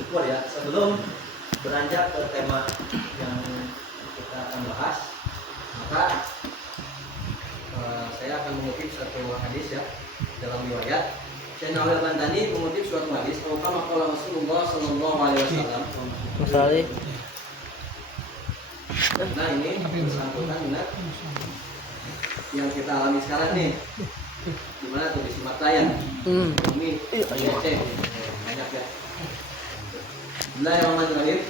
syukur ya. Sebelum beranjak ke tema yang kita akan bahas, maka saya akan mengutip satu hadis ya dalam riwayat. Sayyidina Ali Al-Bantani mengutip suatu hadis, "Kama qala Rasulullah sallallahu alaihi wasallam." Misalnya Nah ini bersangkutan dengan yang kita alami sekarang nih. Gimana tuh di Sumatera ya? Ini Aceh banyak ya. Bismillahirrahmanirrahim.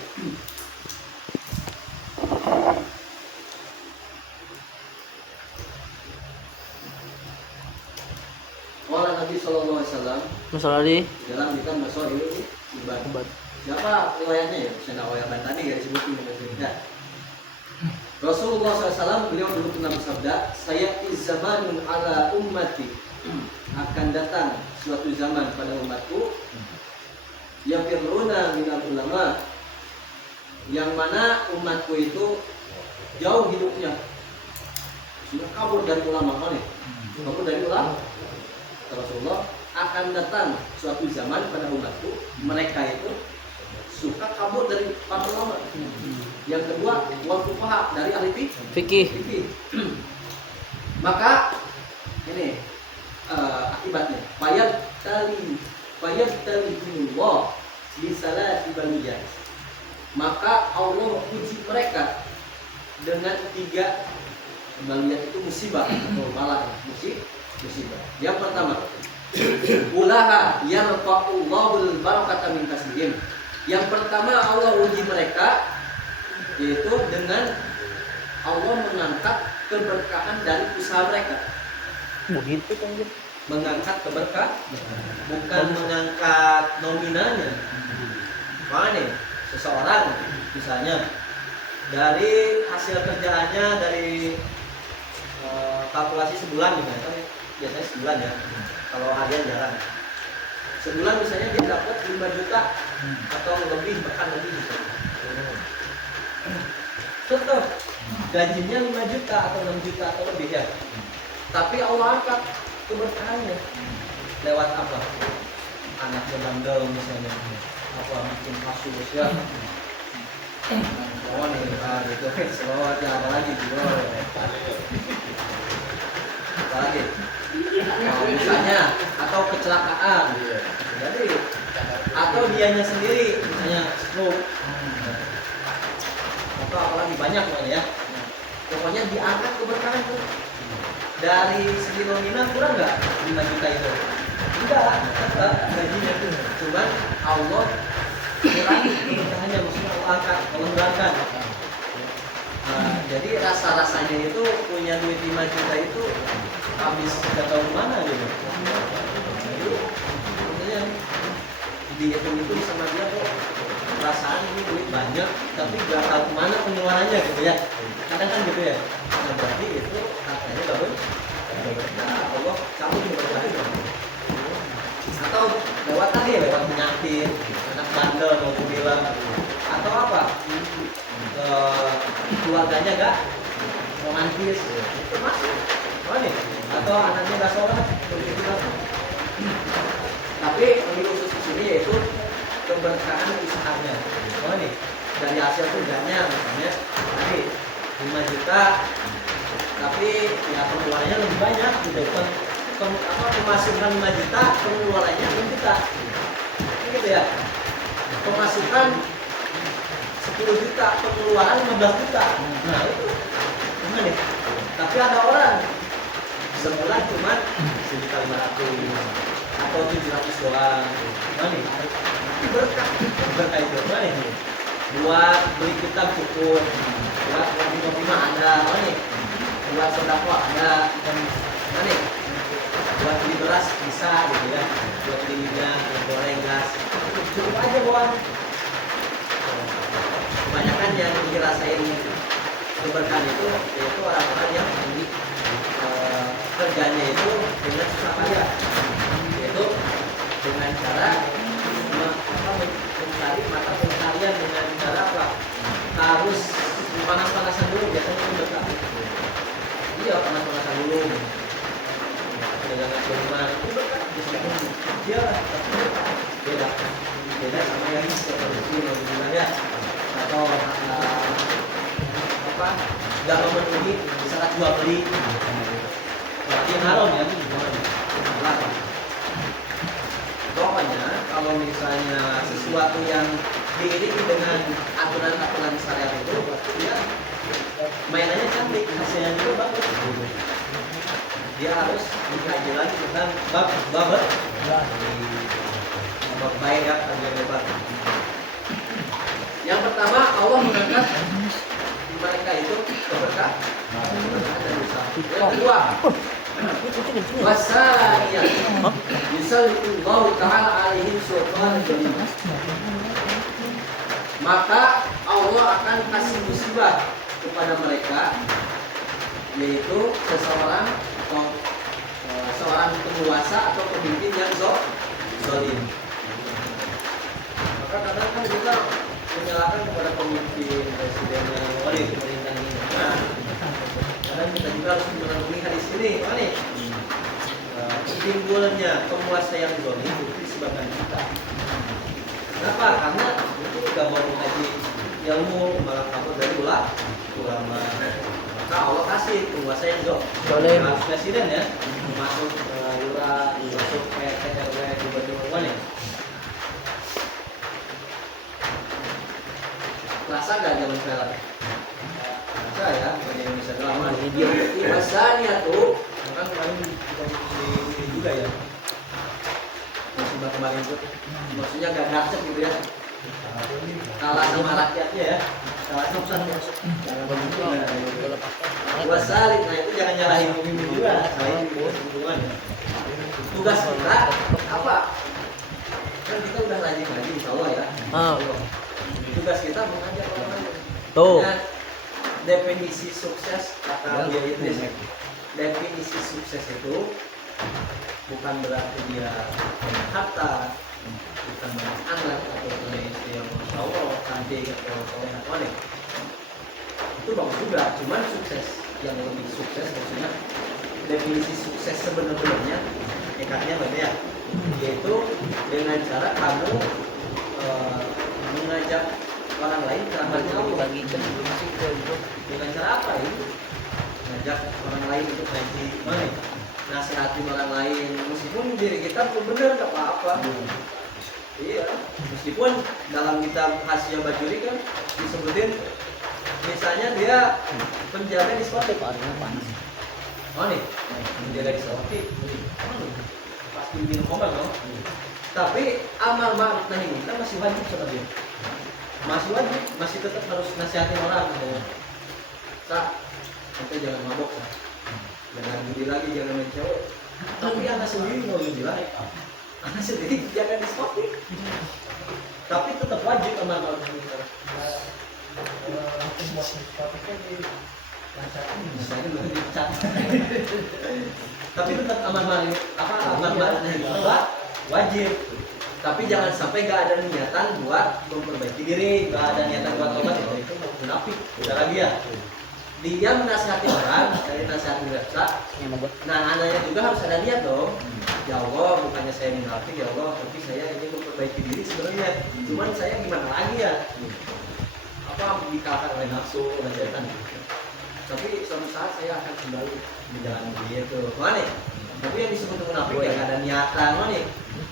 Qala Nabi sallallahu alaihi wasallam misalnya dalam kitab Masailul Ibad. Siapa riwayatnya ya? Sayyidina Ali Al-Bantani enggak disebutin ya. Rasulullah SAW beliau dulu pernah bersabda, saya zamanun ala ummati, akan datang suatu zaman pada umatku, yafirruna minal ulama, yang mana umatku itu jauh hidupnya, sudah kabur dari ulama mana? Kabur dari ulama. Rasulullah akan datang suatu zaman pada umatku, mereka itu suka kabur dari para ulama. Yang kedua, wal fuqaha, dari ahli fikih. Maka ini akibatnya, bayat talihullah li salati baliyat. Maka Allah uji mereka dengan 3 baliyat, itu musibah atau bala, musibah. Yang pertama, ulaha yarfa'ullahul barakata min kasbihim. Yang pertama Allah uji mereka yaitu dengan Allah mengangkat keberkahan dari usaha mereka. Begitu kan? Mengangkat keberkahan, bukan mengangkat nominalnya. Makanya seseorang misalnya dari hasil kerjaannya, dari kalkulasi sebulan misalnya, kan biasanya sebulan ya, kalau harian jarang. Sebulan misalnya dia dapat 5 juta atau lebih, bahkan lebih misalnya. Contoh, gajinya 5 juta atau 6 juta atau lebih ya. Tapi Allah angkat keberkahannya lewat apa? Anaknya bandel misalnya, apa bikin kasus ya. Oh nih, gitu. Selawat ya, apalagi juga. Apalagi? Misalnya atau kecelakaan. Jadi atau dianya sendiri misalnya stroke. Atau apalagi banyak ya. Pokoknya diangkat keberkahan tuh. Dari segi nominal kurang nggak 5 juta itu? Enggak, tetap gajinya tuh. Cuman Allah kurangi keberkahannya, maksudnya Allah angkat, Allah berangkat. Jadi rasa-rasanya itu punya duit 5 juta itu habis nggak tahu kemana gitu. Jadi maksudnya dihitung itu sama dia kok perasaan ini duit banyak tapi nggak tahu kemana pengeluarannya gitu ya. Kadang kan gitu ya. Nah, berarti itu katanya nggak benar. Allah cabut keberkahan. Atau lewat tadi ya, lewat penyakit, anak bandel mau bilang, atau apa? Keluarganya gak romantis, itu masuk. Oh nih, atau anaknya gak sholat, begitu kan. Tapi lebih khusus di sini yaitu keberkahan usahanya. Oh nih, dari hasil kerjanya misalnya tadi 5 juta, tapi ya pengeluarannya lebih banyak gitu. Pemasukan 5 juta, pengeluarannya 6 juta. Gitu ya. Pemasukan 10 juta, pengeluaran 15 juta. Nah itu gimana nih? Tapi ada orang sebulan cuma 1.500 atau 700 doang. Gimana nih? Berkah itu gimana nih? Buat beli kitab cukup, buat kopi-kopi mah ada. Gimana nih? Buat sedekah ada. Gimana nih? Buat beli beras bisa gitu ya, buat beli minyak, goreng, gas, cukup aja buat. Kebanyakan yang dirasain keberkahan itu yaitu orang-orang yang kerjanya itu dengan susah payah, yaitu dengan cara mencari mata pencarian dengan cara apa? Harus panas-panasan dulu, biasanya itu berkah. Iya, panas-panasan dulu. Dagangan rumah itu berkah, dia beda. beda sama yang reproduksi ya atau apa nggak memenuhi syarat jual beli berarti yang haram ya salah. Pokoknya kalau misalnya sesuatu yang diiringi dengan aturan-aturan syariat itu berarti dia mainannya cantik, hasilnya juga bagus. Dia harus dikaji lagi tentang bab baik ya lebar. Yang pertama Allah mengangkat mereka itu keberkahan dan usaha. Yang kedua wasaniyah yusallikullahu ta'ala alaihim sultan jalim. Maka Allah akan kasih musibah kepada mereka, yaitu seseorang atau seorang penguasa atau pemimpin yang zalim. Maka kadang kan kita menyalahkan kepada pemimpin presiden yang zalim, pemerintah ini. Nah, kadang kita juga harus merenungi hadis ini. Timbulnya penguasa yang zalim itu disebabkan kita. Kenapa? Karena itu tidak mau mengkaji ilmu malah kabur dari ulama. Maka Allah kasih penguasa yang zalim. Harus presiden ya, masuk lurah, masuk PT RW, gubernur ya. Rasa nggak zaman sekarang? Rasa ya, bagi Indonesia lama. Masalahnya tuh, kan kemarin di juga ya. Musibah kemarin tuh, maksudnya nggak dahsyat gitu ya. Kalah sama rakyatnya ya. Kalah sama wasalib, nah itu jangan nyalahin pemimpin juga. Saya hubungan ya. Tugas kita apa? Kan kita udah rajin lagi insya Allah ya. Tugas kita mengajak orang lain. Tuh. Definisi sukses kata dia itu. Definisi sukses itu bukan berarti dia punya harta, bukan banyak anak atau punya istri yang masya Allah cantik atau soleh atau aneh. Itu bagus juga. Cuman sukses yang lebih sukses maksudnya definisi sukses sebenarnya dekatnya berarti ya, yaitu dengan cara kamu mengajak orang lain ke rahmatnya Allah. Dengan cara apa ini? Mengajak orang lain untuk ngaji, nasihatin orang lain, meskipun diri kita pun benar nggak apa-apa. Iya, meskipun dalam kitab Hasyiah Bajuri kan disebutin, misalnya dia penjaga diskotik. Oh nih, penjaga diskotik, pasti minum obat dong. Tapi amal ma'ruf nahi munkar masih wajib sebenarnya. Masih wajib, masih tetap harus nasihatin orang. Sa, kita jangan mabok, sa. Jangan judi lagi, jangan main cewek. Tapi anak sendiri mau judi lagi. Anak sendiri jangan diskotik. Tapi tetap wajib amal ma'ruf nahi munkar. Tapi tetap amal ma'ruf nahi munkar wajib. Tapi jangan sampai gak ada niatan buat memperbaiki diri, gak ada niatan buat tobat, itu munafik. Udah lagi ya. Dia menasihati orang, dari nasihat biasa. Nah, anaknya juga harus ada niat dong. Ya Allah, bukannya saya munafik ya Allah, tapi saya ingin memperbaiki diri sebenarnya. Cuman saya gimana lagi ya? Apa dikalahkan oleh nafsu, oleh setan. Tapi suatu saat saya akan kembali menjalani itu. Mana? Tapi yang disebut munafik ya gak ada niatan, mana?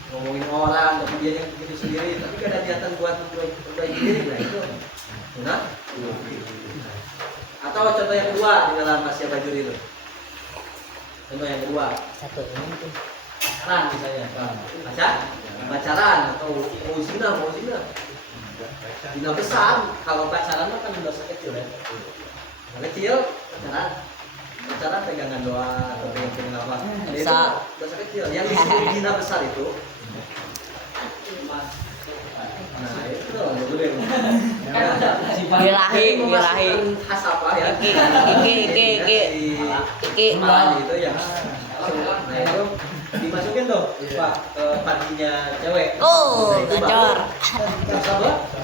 Ngomongin orang, tapi dia yang begitu sendiri, tapi gak ada niatan buat memperbaiki diri, nah itu munafik. Atau contoh yang kedua di dalam Hasyiah Bajuri itu. Contoh yang kedua. Pacaran misalnya. Pacaran atau mau zina. Zina besar. Kalau pacaran kan dosa kecil ya. Kecil pacaran pegangan doa atau pegangan apa. Itu dosa kecil. Yang disebut zina besar itu. Nah itu boleh. Birahi. Khas apa ya? Iki. Itu yang nah itu dimasukin tuh Pak ke partinya cewek. Oh, gacor.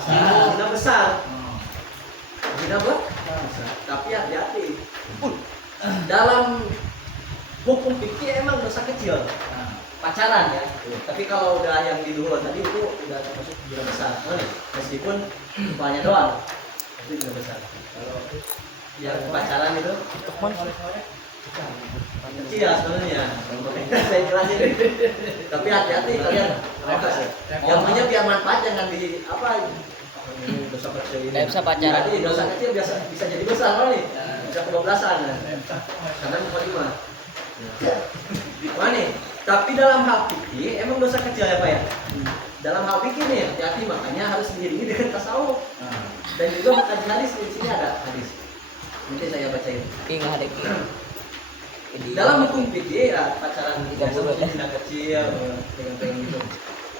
Zina besar. Zina besar. Tapi hati-hati. Dalam hukum fikih emang dosa kecil. pacaran ya. Tapi kalau udah yang di dulu tadi itu udah termasuk zina besar. Meskipun banyak doang itu zina besar. Kalau yang pacaran itu kecil ya sebenarnya. Saya jelasin. Tapi hati-hati kalian. Yang punya biar manfaat jangan di apa dosa kecil ini. Bisa pacaran. Jadi dosa kecil bisa jadi besar nih. Bisa kebablasan. Karena mukadimah. Mana? Tapi dalam hal fikih emang dosa kecil ya Pak ya? Dalam hal fikih nih hati-hati, makanya harus diiringi dengan tasawuf. Dan juga mengkaji hadis, di sini ada hadis. Nanti saya bacain. King ada king. Dalam hukum fikih ya pacaran biasa zina kecil dengan gitu.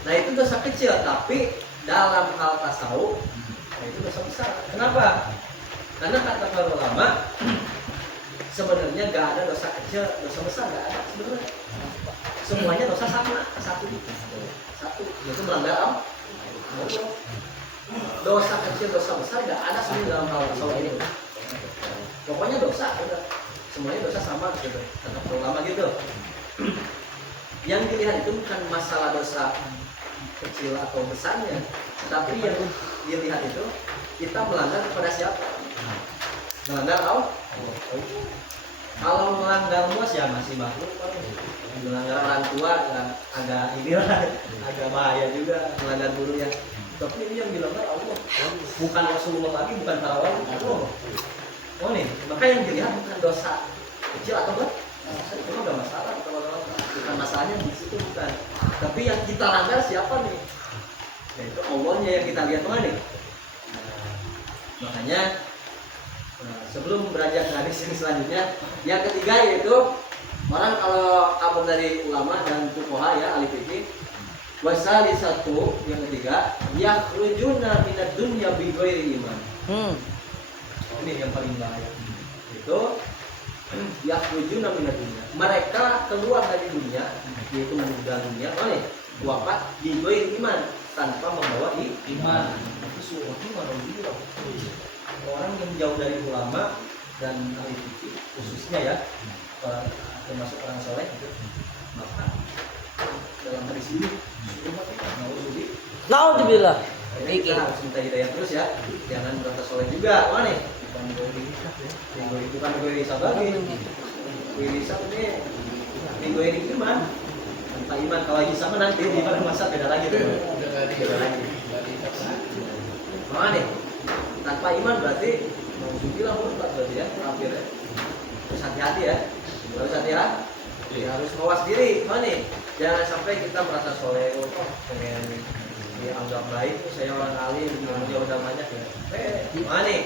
Nah itu dosa kecil, tapi dalam hal tasawuf nah itu dosa besar. Kenapa? Karena kata para ulama sebenarnya gak ada dosa kecil, dosa besar gak ada sebenarnya. Semuanya dosa sama, satu, yaitu melanggar Allah. Dosa kecil, dosa besar gak ada sebenarnya dalam hal tasawuf ini. Pokoknya dosa, udah. Semuanya dosa sama gitu. Kata para ulama gitu. Yang dilihat itu bukan masalah dosa kecil atau besarnya, tapi yang dilihat itu kita melanggar kepada siapa? Melanggar Allah. Kalau melanggar luas ya masih makhluk, melanggar orang tua ya agak inilah, agak bahaya juga melanggar guru ya. Tapi ini yang dilanggar Allah, bukan Rasulullah lagi, bukan para wali, Allah. Oh nih, maka yang dilihat bukan dosa kecil atau besar, itu nggak masalah, bukan masalahnya di situ bukan. Tapi yang kita langgar siapa nih? Yaitu Allahnya yang kita lihat mana nih? Makanya sebelum beranjak ke hadis yang selanjutnya, yang ketiga yaitu orang kalau kabur dari ulama dan fuqaha ya ahli fikih. Wasali satu yang ketiga, yakhrujuna minad dunya bi ghairi iman. Ini yang paling bahaya. Itu yakhrujuna minad dunya. Mereka keluar dari dunia, yaitu meninggal dunia oleh wafat bi ghairi iman, tanpa membawa iman. Itu suatu manusia. Orang yang jauh dari ulama dan ahli fikih khususnya ya, termasuk orang soleh itu, maka dalam hadis ini Naudzubillah. kita harus minta hidayah terus ya, jangan berkata soleh juga. Mana nih? Bukan gue risau lagi. Gue risau ini gue ini iman. Tanpa iman, kalau hisab nanti di pada masa beda lagi tuh. Beda lagi. Mana nih? Tanpa iman berarti nauzubillah murtad berarti ya, kafir ya. Harus hati-hati ya. Harus hati-hati. Ya, harus mawas diri. Mana nih? Jangan sampai kita merasa soleh, pengen dianggap baik, saya orang alim, ilmunya udah banyak ya. Mana nih?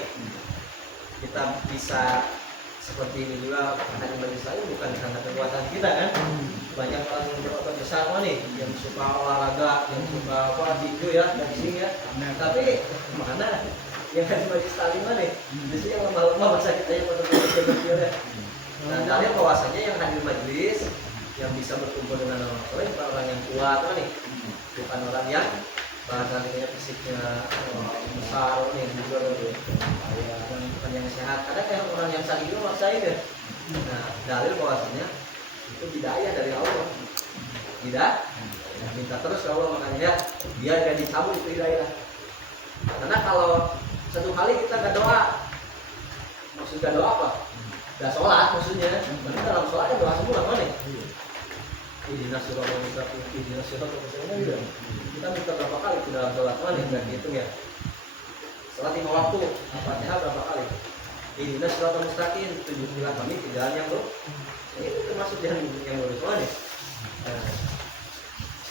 Kita bisa seperti ini juga hanya bagi saya bukan karena kekuatan kita kan. Banyak orang yang berotot besar nih, yang suka olahraga, yang suka apa tinju ya, boxing ya. Tapi mana yang kan bagi sekali mana? Biasanya yang lemah-lemah masa kita yang betul-betul ya. Nah, dari bahwasanya yang hadir majlis yang bisa berkumpul dengan orang soleh bukan orang yang kuat nih, bukan orang yang bahasa fisiknya besar nih juga dan bukan yang sehat. Ada kayak orang yang sakit itu maksa itu. Nah, dalil bahwasanya itu hidayah dari Allah. Tidak, minta terus ke Allah, makanya dia gak dicabut itu hidayah. Karena kalau satu kali kita gak doa, maksudnya doa apa? Gak sholat maksudnya. Berarti dalam sholat kan doa semua apa nih? Ihdinas siratal mustaqim, ihdinas siratal mustaqim gitu. Kita minta berapa kali ke dalam sholat mana yang dihitung ya? Sholat 5 waktu, Al-Fatihah berapa kali? Ihdinas siratal mustaqim, tunjukkanlah kami ke jalan yang lurus. Ini termasuk jalan yang lurus mana nih?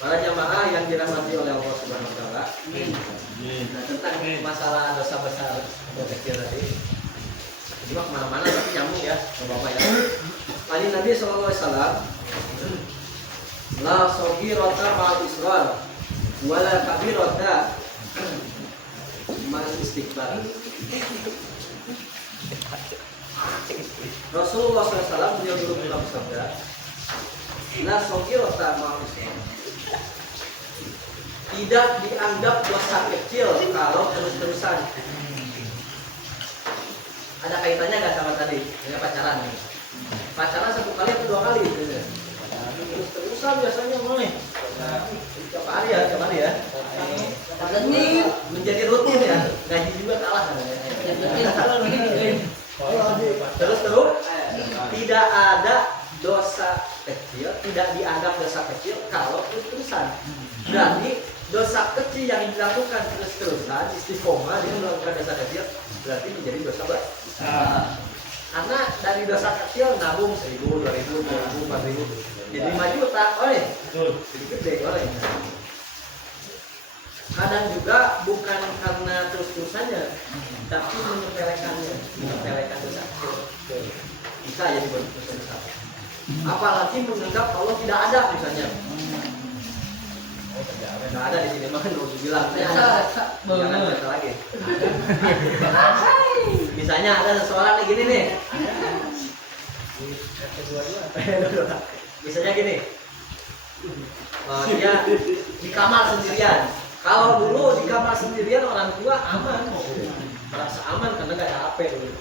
Para jamaah yang dirahmati oleh Allah Subhanahu wa taala. Nah, tentang masalah dosa besar atau kecil tadi. Jadi kemana-mana tapi nyambung ya, Bapak ya. Ali Nabi sallallahu alaihi wasallam la saghirata ma'al israr wala kabirata ma'al istikbar. Rasulullah SAW beliau dulu bilang bersabda, la saghirata ma'al israr. Tidak dianggap dosa kecil kalau terus-terusan. Ada kaitannya nggak sama tadi dengan pacaran? Pacaran 1 kali atau 2 kali? terus-terusan biasanya mulai. Nah, tiap hari ya. Ini menjadi rutin ya. Gaji juga kalah. Terus tidak ada dosa kecil, tidak dianggap dosa kecil kalau terus-terusan. Berarti dosa kecil yang dilakukan terus-terusan, istiqomah dia melakukan dosa kecil, berarti menjadi dosa besar. Karena dari dosa kecil nabung 1.000, 2.000, 3.000, 4.000, jadi 5 juta, jadi gede kadang juga bukan karena terus-terusannya, tapi menyepelekan dosa kecil. Bisa jadi dosa besar. Apalagi menganggap Allah tidak ada misalnya. Tidak ada di sini, makanya harus bilang jangan baca lagi. Misalnya ada seseorang nih gini nih. Misalnya gini, dia di kamar sendirian. Kalau dulu di kamar sendirian orang tua aman, merasa aman karena gak ada HP dulu.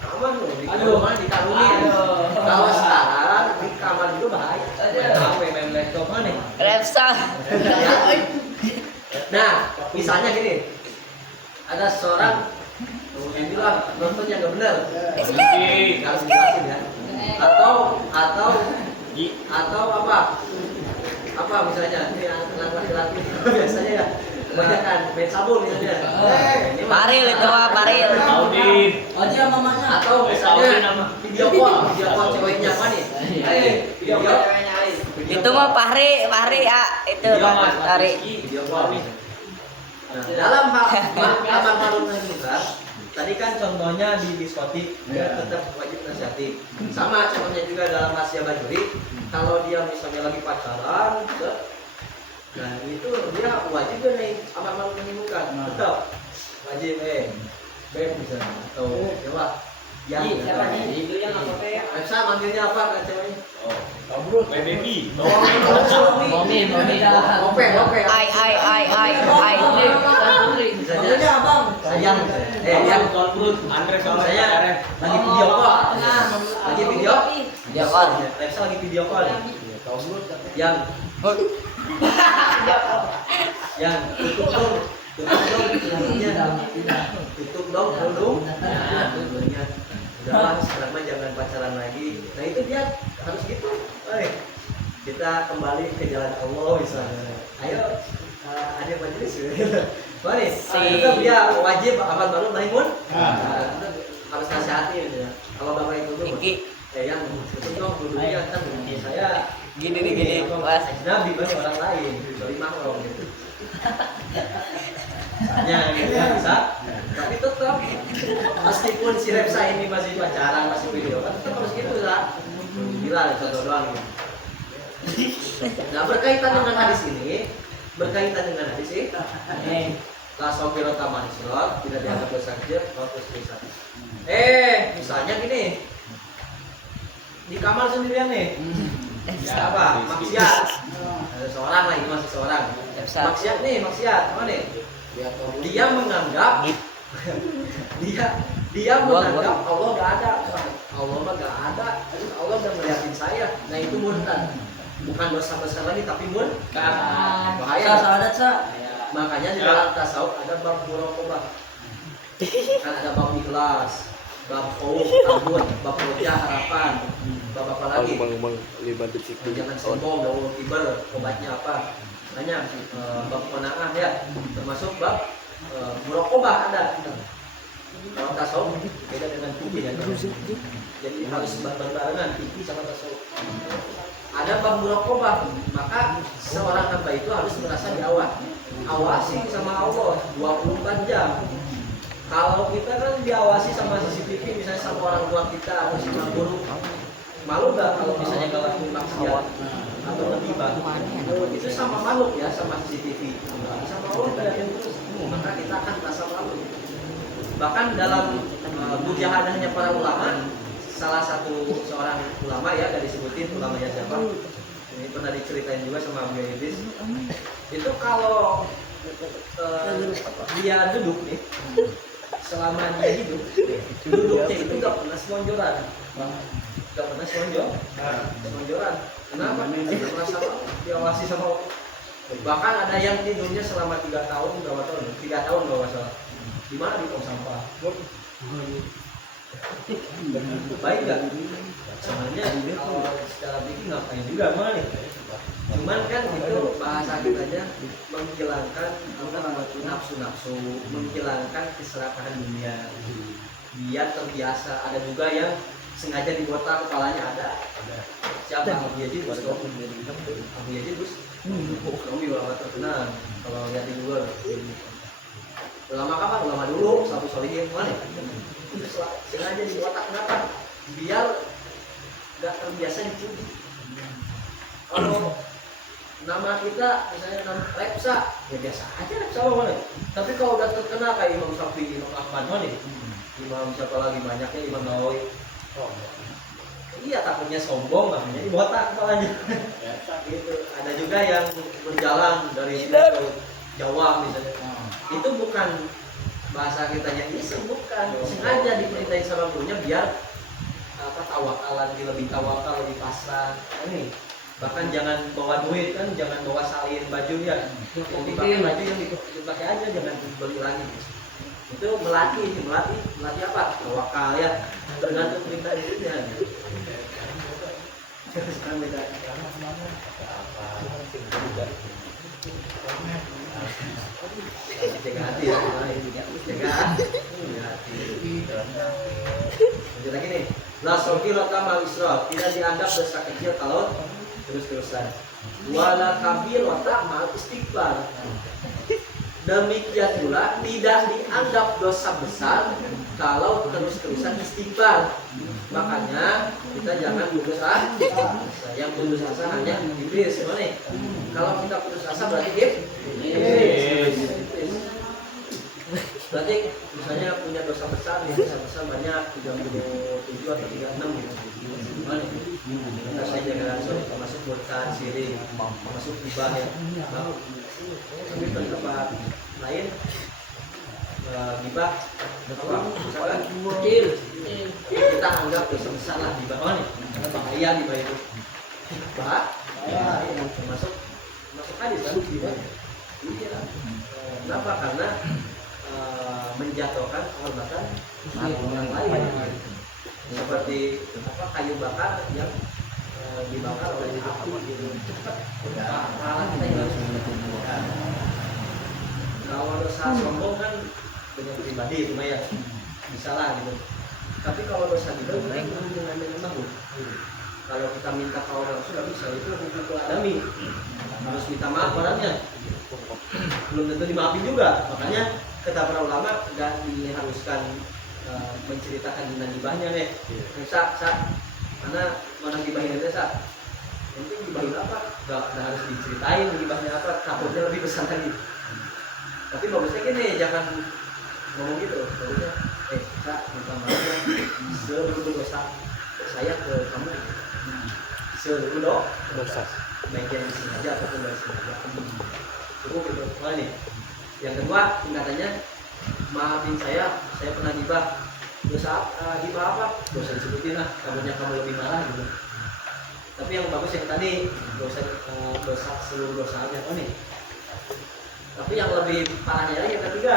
Aman loh, di rumah dikarungin. Kalau sekarang di kamar juga bahaya. Main HP, main laptop mana? Repsol. Nah, misalnya gini, ada seorang yang bilang nontonnya nggak benar, harus dijelasin ya. Atau apa misalnya ini anak laki-laki biasanya ya kebanyakan main sabun misalnya. Paril itu mah paril. Aja mamanya. Atau misalnya video call ceweknya apa nih? Video ceweknya Itu mah pahri ya itu Mas Pahri. video call. Nah, dalam hal amar ma'ruf nahi munkar, tadi kan contohnya di diskotik, dia tetap wajib nasihati. Sama contohnya juga dalam rahasia bajuri, kalau dia misalnya lagi pacaran, nah itu dia wajib juga nih amar ma'ruf nahi munkar, tetap wajib beb misalnya atau coba yang siapa nih? Itu yang apa ya? Bisa manggilnya apa kan ceweknya? Kabrut, baby. Mami. Lope. Ai. Misalnya abang. Sayang. Yang Kabrut, Andre saya lagi video call. Lagi video call. Bisa lagi video call. Yang tutup dong dulunya. Udahlah sekarang mah jangan pacaran lagi. Nah itu dia harus gitu. Kita kembali ke jalan Allah misalnya. Ayo ada majelis gitu. Mari, tetap dia wajib amar ma'ruf nahi munkar. Harus nasihati gitu ya. Kalau bapak itu tuh yang tutup dong dulunya kan saya Gini Mas. Nabi bagi orang lain, kecuali mahram gitu. Misalnya gitu ya, bisa. Tapi tetap meskipun si Repsa ini masih pacaran, masih video kan tetap harus gitu lah. Gila contoh doang gitu. Nah berkaitan dengan hadis ini, la sopiro taman surat tidak dianggap dosa kecil, fokus bisa. Misalnya gini, di kamar sendirian nih. Apa? Maksiat. Ada seorang lagi masih seorang. Maksiat. Mana nih? Dia menganggap dia menganggap Allah gak ada. Allah mah gak ada. Allah udah ngeliatin saya. Nah itu murtad. Bukan dosa besar lagi tapi murtad. Bahaya. Makanya di dalam tasawuf ada bab muraqabah. Kan ada bab ikhlas, bab khauf, takut, bab roja harapan. Bab apa lagi? Jangan sombong, daul kibar, obatnya apa? Banyak bab qanaah ya, termasuk bab muraqabah ada. Kalau tasawuf beda dengan fikih ya. Jadi harus berbarengan fikih sama tasawuf. Ada bab muraqabah, maka seorang hamba itu harus merasa awasi sama Allah 24 jam. Kalau kita kan diawasi sama CCTV, misalnya sama orang tua kita atau sama guru, malu gak kalau misalnya ngelakuin maksiat atau lebih itu sama makhluk ya, sama CCTV, sama Allah ngeliatin terus, maka kita akan merasa malu. Bahkan dalam mujahadahnya para ulama, salah satu seorang ulama ya, dari sebutin ulamanya siapa, ini pernah diceritain juga sama Abu Idris. Itu kalau dia duduk nih, selama dia hidup, duduknya itu gak pernah selonjoran. nggak pernah selonjor, selonjoran. Kenapa? Merasa diawasi sama. Bahkan ada yang tidurnya selama 3 tahun, berapa tahun? 3 tahun kalau nggak salah. Di mana di tong sampah? Baik nggak? Sebenarnya kalau secara bikin ngapain juga mana nih? Cuman kan itu bahasa kitanya menghilangkan nafsu-nafsu, menghilangkan keserakahan dunia. Biar terbiasa. Ada juga yang sengaja dibotak kepalanya ada. Siapa? Abu Yazid Bustami. Abu Yazid Bustami ulama terkenal. Kalau lihat di luar. Ulama kapan? Ulama dulu, satu solihin mana? Sengaja dibotak kenapa? Biar nggak terbiasa dicuri. Kalau nama kita misalnya nama Repsa, ya biasa aja Repsa mana? Tapi kalau udah terkenal kayak Imam Syafi'i, Imam Ahmad mana? Imam siapa lagi banyaknya Imam Nawawi. Iya takutnya sombong makanya dibotak kepalanya. Gitu. Ada juga yang berjalan dari sini ke Jawa misalnya. Itu bukan bahasa kitanya iseng, bukan. Sengaja diperintahin sama gurunya biar tawakalan, lebih tawakal, lebih pasrah. Ini bahkan jangan bawa duit kan, jangan bawa salin baju ya. Yang dipakai baju yang dipakai aja, jangan beli lagi. Itu melatih apa? Tawakal ya, tergantung perintah dirinya. Sekarang beda. Jaga hati ya, jaga hati. Lanjut lagi nih. La sogirata mal israf, tidak dianggap dosa kecil kalau terus-terusan. Wala kabirata mal istighfar. Demikian pula tidak dianggap dosa besar kalau terus-terusan istighfar. Makanya kita jangan putus asa. Yang putus asa hanya iblis. Kalau kita putus asa berarti iblis. Berarti misalnya punya dosa besar, dosa besar banyak 37 atau 36 gitu. Gimana? Kita saya jangan termasuk murtad, syirik, termasuk ghibah ya. Tapi di tempat lain ghibah apa? Misalkan kecil. Kita anggap dosa besar lah ghibah. Oh nih, karena bahaya ghibah itu. Bahaya termasuk hadis kan ghibah. Iya. Kenapa? Karena menjatuhkan kehormatan orang lain. Seperti kayu bakar yang dibakar oleh api gitu. Malah kita harus mengumpulkan. Kalau dosa sombong kan dengan pribadi itu ya bisa lah gitu. Tapi kalau dosa itu kan dengan makhluk. Kalau kita minta ke orang sudah bisa itu hukukul adami. Harus minta maaf orangnya. Belum tentu dimaafin juga. Makanya kata para ulama nggak diharuskan menceritakan tentang gibahnya nih. Karena mana gibahin aja sak. Penting gibahin apa? Nggak harus diceritain gibahnya apa. Takutnya lebih besar lagi. Tapi bagusnya gini, jangan ngomong gitu. Bagusnya, sak minta maaf ya. Seluruh dosa saya ke kamu. Seluruh dosa. Baik yang disengaja ataupun dari sengaja. Cukup gitu. Mana nih? Yang kedua tingkatannya, maafin saya pernah gibah. Dosa gibah apa? Dosa disebutin lah, takutnya kamu lebih marah gitu. Tapi yang bagus yang tadi dosa seluruh dosanya nih. Tapi yang lebih parahnya lagi yang ketiga,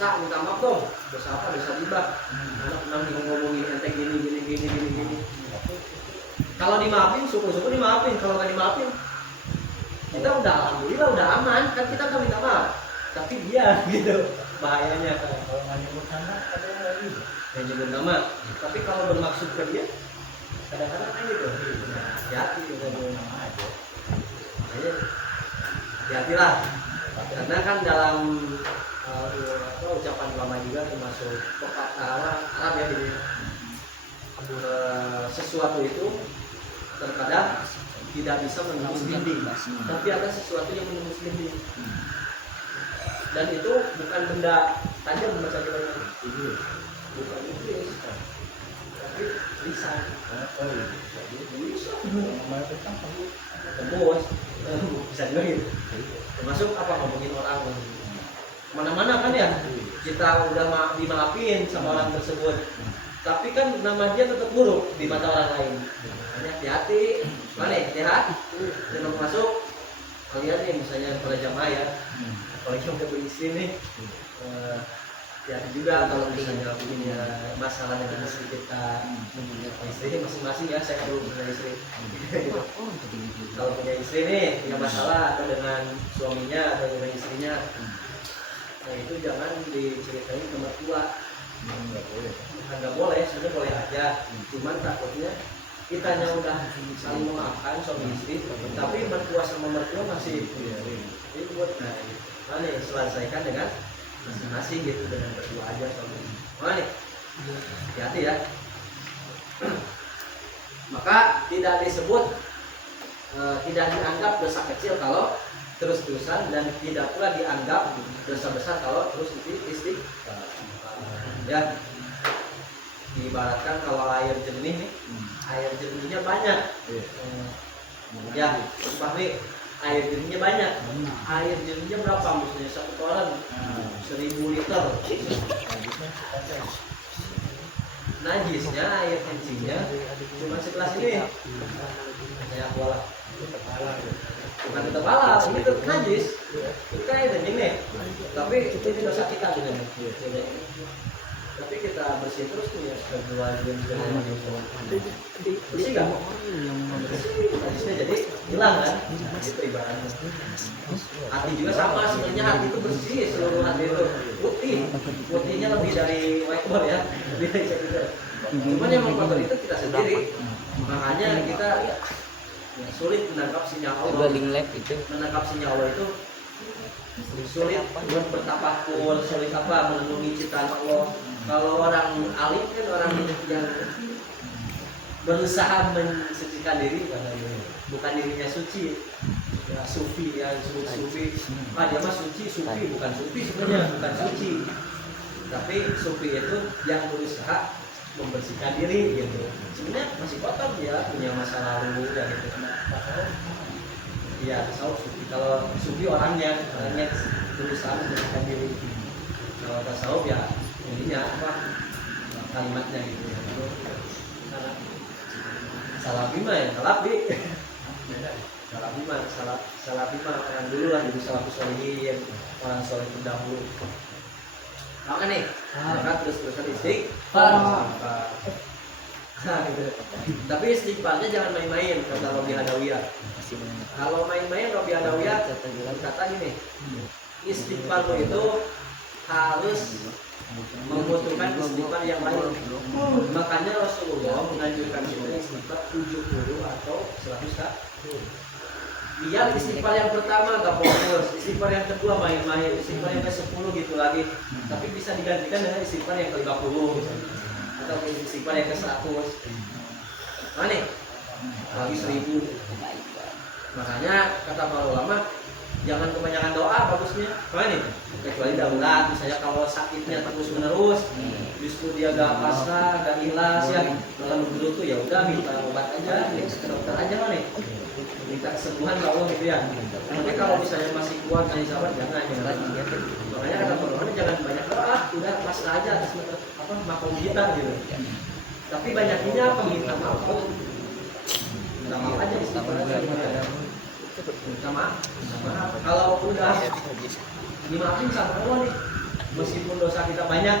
minta maaf dong. Dosa apa? Dosa gibah. Anak pernah ngomongin ente gini. Kalau dimaafin, syukur-syukur dimaafin. Kalau nggak dimaafin, kita udah alhamdulillah udah aman, kan kita nggak minta maaf. Tapi dia gitu bahayanya kalau nggak nyebut nama ada lagi yang nyebut nama. Tapi kalau bermaksud ke dia kadang-kadang kan gitu. Hati-hati kita nyebut nama aja. Hati-hatilah. Karena kan dalam ucapan ulama juga termasuk pepatah Arab ya ini. Sesuatu itu terkadang tidak bisa menembus dinding, tapi ada sesuatu yang menembus dinding. Dan itu bukan benda tajam baca jawabannya. Bukan iblis, tapi lisan. Tembus, bisa juga gitu. Termasuk apa ngomongin orang. Mana-mana kan ya, kita udah dimaafin sama orang tersebut. tapi kan nama dia tetap buruk di mata orang lain. Makanya hati-hati, mana hati-hati jangan masuk kalian nih misalnya para jamaah ya, apalagi yang udah beristri nih, hati-hati juga kalau misalnya punya masalah dengan istri kita. Istri masing-masing ya, saya belum punya istri. Kalau punya istri nih punya masalah atau dengan suaminya atau dengan istrinya, nah itu jangan diceritain ke mertua. Nggak boleh, sebenarnya boleh aja, cuman takutnya kitanya udah saling memaafkan suami istri, tapi mertua sama mertua masih itu buat mana selesaikan dengan masing-masing gitu, dengan berdua aja suami istri. Mana nih hati-hati ya. Maka tidak disebut tidak dianggap dosa kecil kalau terus-terusan, dan tidak pula dianggap dosa besar kalau terus istighfar. Ya, diibaratkan kalau air jernih nih, air jerninya banyak. Ya, Fahri, air jerninya banyak. Air jerninya berapa? Misalnya satu toren 1000 liter. Najisnya air kencingnya cuma segelas ini. Ya, bola. Bukan tetap halal, ini tetap najis. Itu kan air kencing nih. Tapi itu dosa kita gitu. Tapi kita bersih terus tuh ya, kedua jam bersih nggak? Bersih, jadi hilang kan? Itu ibaratnya. Hati juga sama, sebenarnya hati itu bersih, seluruh hati itu putih, putihnya lebih dari whiteboard ya, lebih dari sekitar. Cuman yang mengkotor itu kita sendiri, makanya kita sulit menangkap sinyal Allah. Menangkap sinyal Allah itu sulit buat bertapakul, sulit apa merenungi ciptaan Allah. Kalau orang alim kan orang yang berusaha mensucikan diri, bukan dirinya suci, ya sufi ya sufi. Dia mah suci, bukan sufi sebenarnya, bukan suci. Tapi sufi itu yang berusaha membersihkan diri gitu. Sebenarnya masih kotor, dia punya masa lalu dan itu. Iya, tasawuf sufi. Kalau sufi orangnya berusaha membersihkan diri. Kalau tasawuf ya ininya apa kalimatnya gitu ya. Salafi mah ya salafi. Salafi mah orang dulu lah, jadi salafus sholihin, orang soleh terdahulu. Maka nih, maka terus-terusan istighfar. Nah, gitu. Tapi istighfarnya jangan main-main kata Robi Hadawiyah. Kalau main-main Robi Hadawiyah kata gini, istighfar itu harus membutuhkan istighfar yang lain. Makanya Rasulullah menganjurkan kita istighfar 70 atau 100 kali. Biar istighfar yang pertama gak fokus, istighfar yang kedua main-main, istighfar yang ke-10 gitu lagi. Tapi bisa digantikan dengan istighfar yang ke-50 atau istighfar yang ke-100. Nah nih, lagi 1000. Makanya kata para ulama, jangan kebanyakan doa bagusnya. Mana nih? Kecuali daulat, misalnya kalau sakitnya terus menerus, justru dia gak pasrah, gak ikhlas ya. Kalau dulu tuh ya udah minta obat aja, ke dokter aja lah nih. Minta kesembuhan ke Allah gitu ya. Tapi kalau misalnya masih kuat dan sabar, jangan. Makanya kata para ulama jangan banyak doa, udah pasrah aja atas apa makom kita gitu. Tapi banyakinya apa? Minta maaf. Minta maaf aja istighfar aja. Minta maaf. Kalau udah dimaafin sama Allah nih, meskipun dosa kita banyak,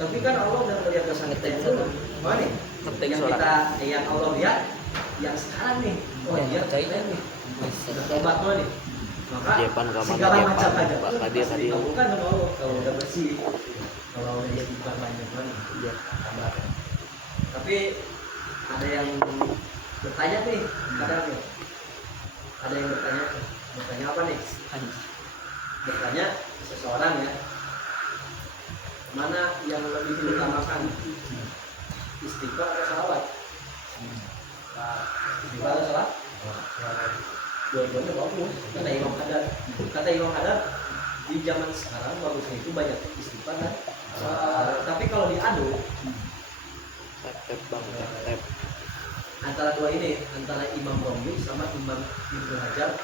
tapi kan Allah udah melihat dosa kita itu. Mana nih? Yang kita, yang Allah lihat, yang sekarang nih, oh dia percaya nih, udah tobat nih. Maka segala macam aja pasti dilakukan sama Allah kalau udah bersih, kalau udah istighfar banyak mana. Tapi ada yang bertanya nih, kadang ada yang bertanya apa nih? Bertanya seseorang ya, mana yang lebih diutamakan, istighfar atau salawat? Istighfar atau salawat? Dua-duanya bagus. Kata Imam Hadad di zaman sekarang bagusnya itu banyak istighfar kan. Tapi kalau diadu antara dua ini, antara Imam Romli sama Imam Ibnu Hajar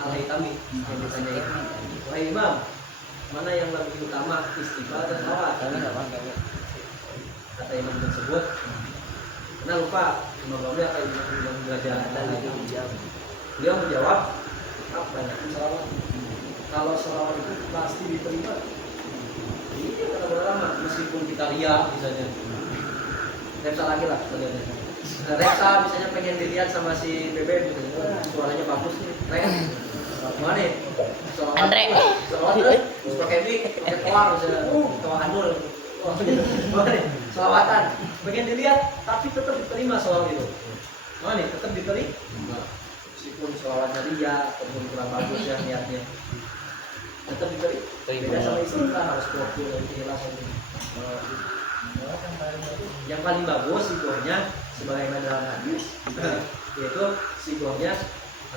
Al-Haytami yang ditanya, wahai Imam, mana yang lebih utama, istighfar atau salawat? kata imam tersebut. Karena lupa Imam Bawli apa yang belajar itu. Beliau menjawab, banyakin selawat. Kalau selawat itu pasti diterima. Iya, kata ulama, meskipun kita riak misalnya. Repsa lagi lah, Repsa misalnya pengen dilihat sama si BB, suaranya bagus nih, keren. Mana nih? Andre. Terus pakai mic, pakai toa misalnya, toa handul. Mana nih? Selawatan, pengen dilihat, tapi tetap diterima soal itu. Mana nih? Tetap diterima. Meskipun selawatnya riak, ataupun kurang bagus ya niatnya, tetap diterima. Beda sama istighfar harus kuat-kuat dan ikhlas. Yang paling bagus sigohnya sebagaimana dalam hadis yaitu sigohnya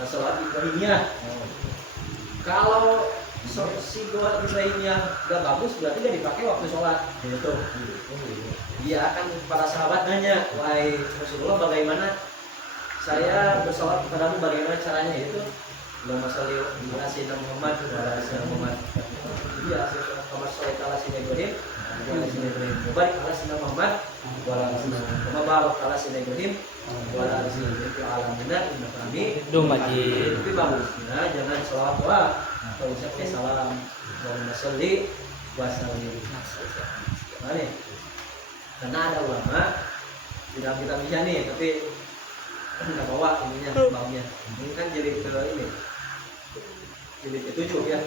sholat ibrahimiyah. Kalau sigoh ibrahimiyah gak bagus berarti gak dipakai waktu sholat gitu. Dia akan para sahabat nanya, wahai Rasulullah, bagaimana saya bersolat kepadamu, bagaimana caranya? Itu Allahumma sholli ala sayyidina Muhammad wa ala ali sayyidina Muhammad. Iya, Allahumma sholli ala sayyidina Ibrahim wa ala sayyidina Ibrahim. Barik ala sayyidina Muhammad wa ala ali sayyidina Muhammad. Barik ala sayyidina Ibrahim wa ala ali sayyidina Ibrahim. Alhamdulillah innaka Hamidum Majid. Tapi bagusnya jangan sholawat doa. Kalau ucapnya salam, Allahumma sholli wa sallim. Mana? Karena ada ulama tidak kita bisa nih, tapi nggak bawa ininya babnya. Ini kan jadi ke ini, jadi ke-7 ya.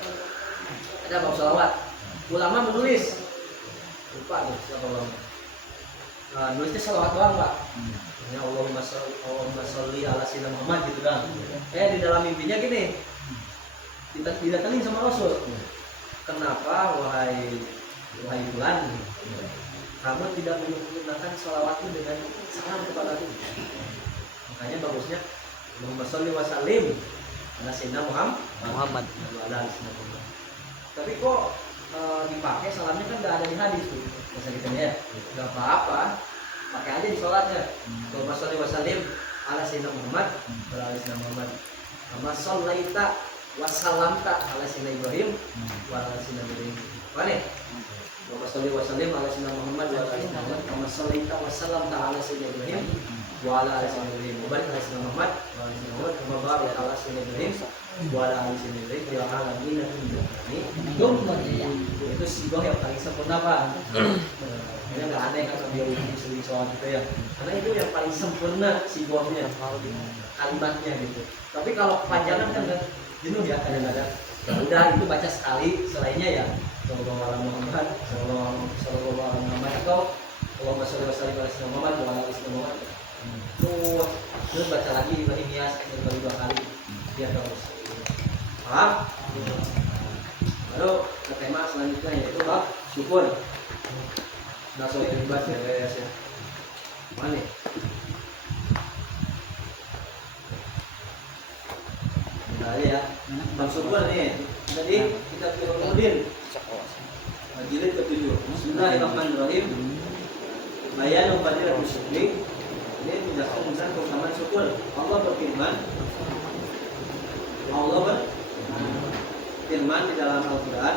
Ada bab salawat. Ulama menulis, lupa tuh siapa ulama. Nulisnya salawat doang pak. Ya Allahumma sholli ala sayyidina Muhammad gitu kan. Di dalam mimpinya gini, kita didatengin sama Rasul. Kenapa wahai bulan, kamu tidak menggunakan salawatmu dengan salam kepada aku? Makanya bagusnya Muhammad sholli wa sallim ala sayyidina Muhammad. Tapi kok dipakai salamnya kan nggak ada di hadis tuh. Masa gitu ya, nggak apa-apa, pakai aja di sholatnya. Muhammad sholli wa sallim ala sayyidina Muhammad wa ala sayyidina Muhammad. Kama shallaita wa sallamta ala sayyidina Ibrahim wa ala sayyidina Ibrahim. Mana? Muhammad sholli wa sallim ala sayyidina Muhammad wa ala sayyidina Muhammad. Kama shallaita wa sallamta ala sayyidina Ibrahim wa ala ali sayyidina Ibrahim. Barik ala sayyidina Muhammad wa ala sayyidina Muhammad. Kama barik ala sayyidina Ibrahim wa ala ali sayyidina Ibrahim fil alamin innaka itu sigoh yang paling sempurna pak. Ini nggak aneh kalau dia uji soal gitu ya, karena itu yang paling sempurna sigohnya, kalimatnya gitu. Tapi kalau kepanjangan kan jenuh ya kadang-kadang. Ya udah itu baca sekali, selainnya ya sallallahu alaihi Muhammad, sallallahu alaihi Muhammad atau Allahumma sholli wa sallim ala sayyidina Muhammad wa ala ali sayyidina Muhammad. Terus baca lagi Ibrahimiyah sekali 2 kali biar terus. Paham? Lalu ke tema selanjutnya yaitu bab syukur. Nah, soal bebas ya. Mana? Nah ya, bab syukur nih. Tadi kita kemudian jilid ke-7. Bismillahirrahmanirrahim. Bayan fadilatul syukri. Ini menjelaskan tentang keutamaan syukur. Allah berfirman di dalam Al-Quran,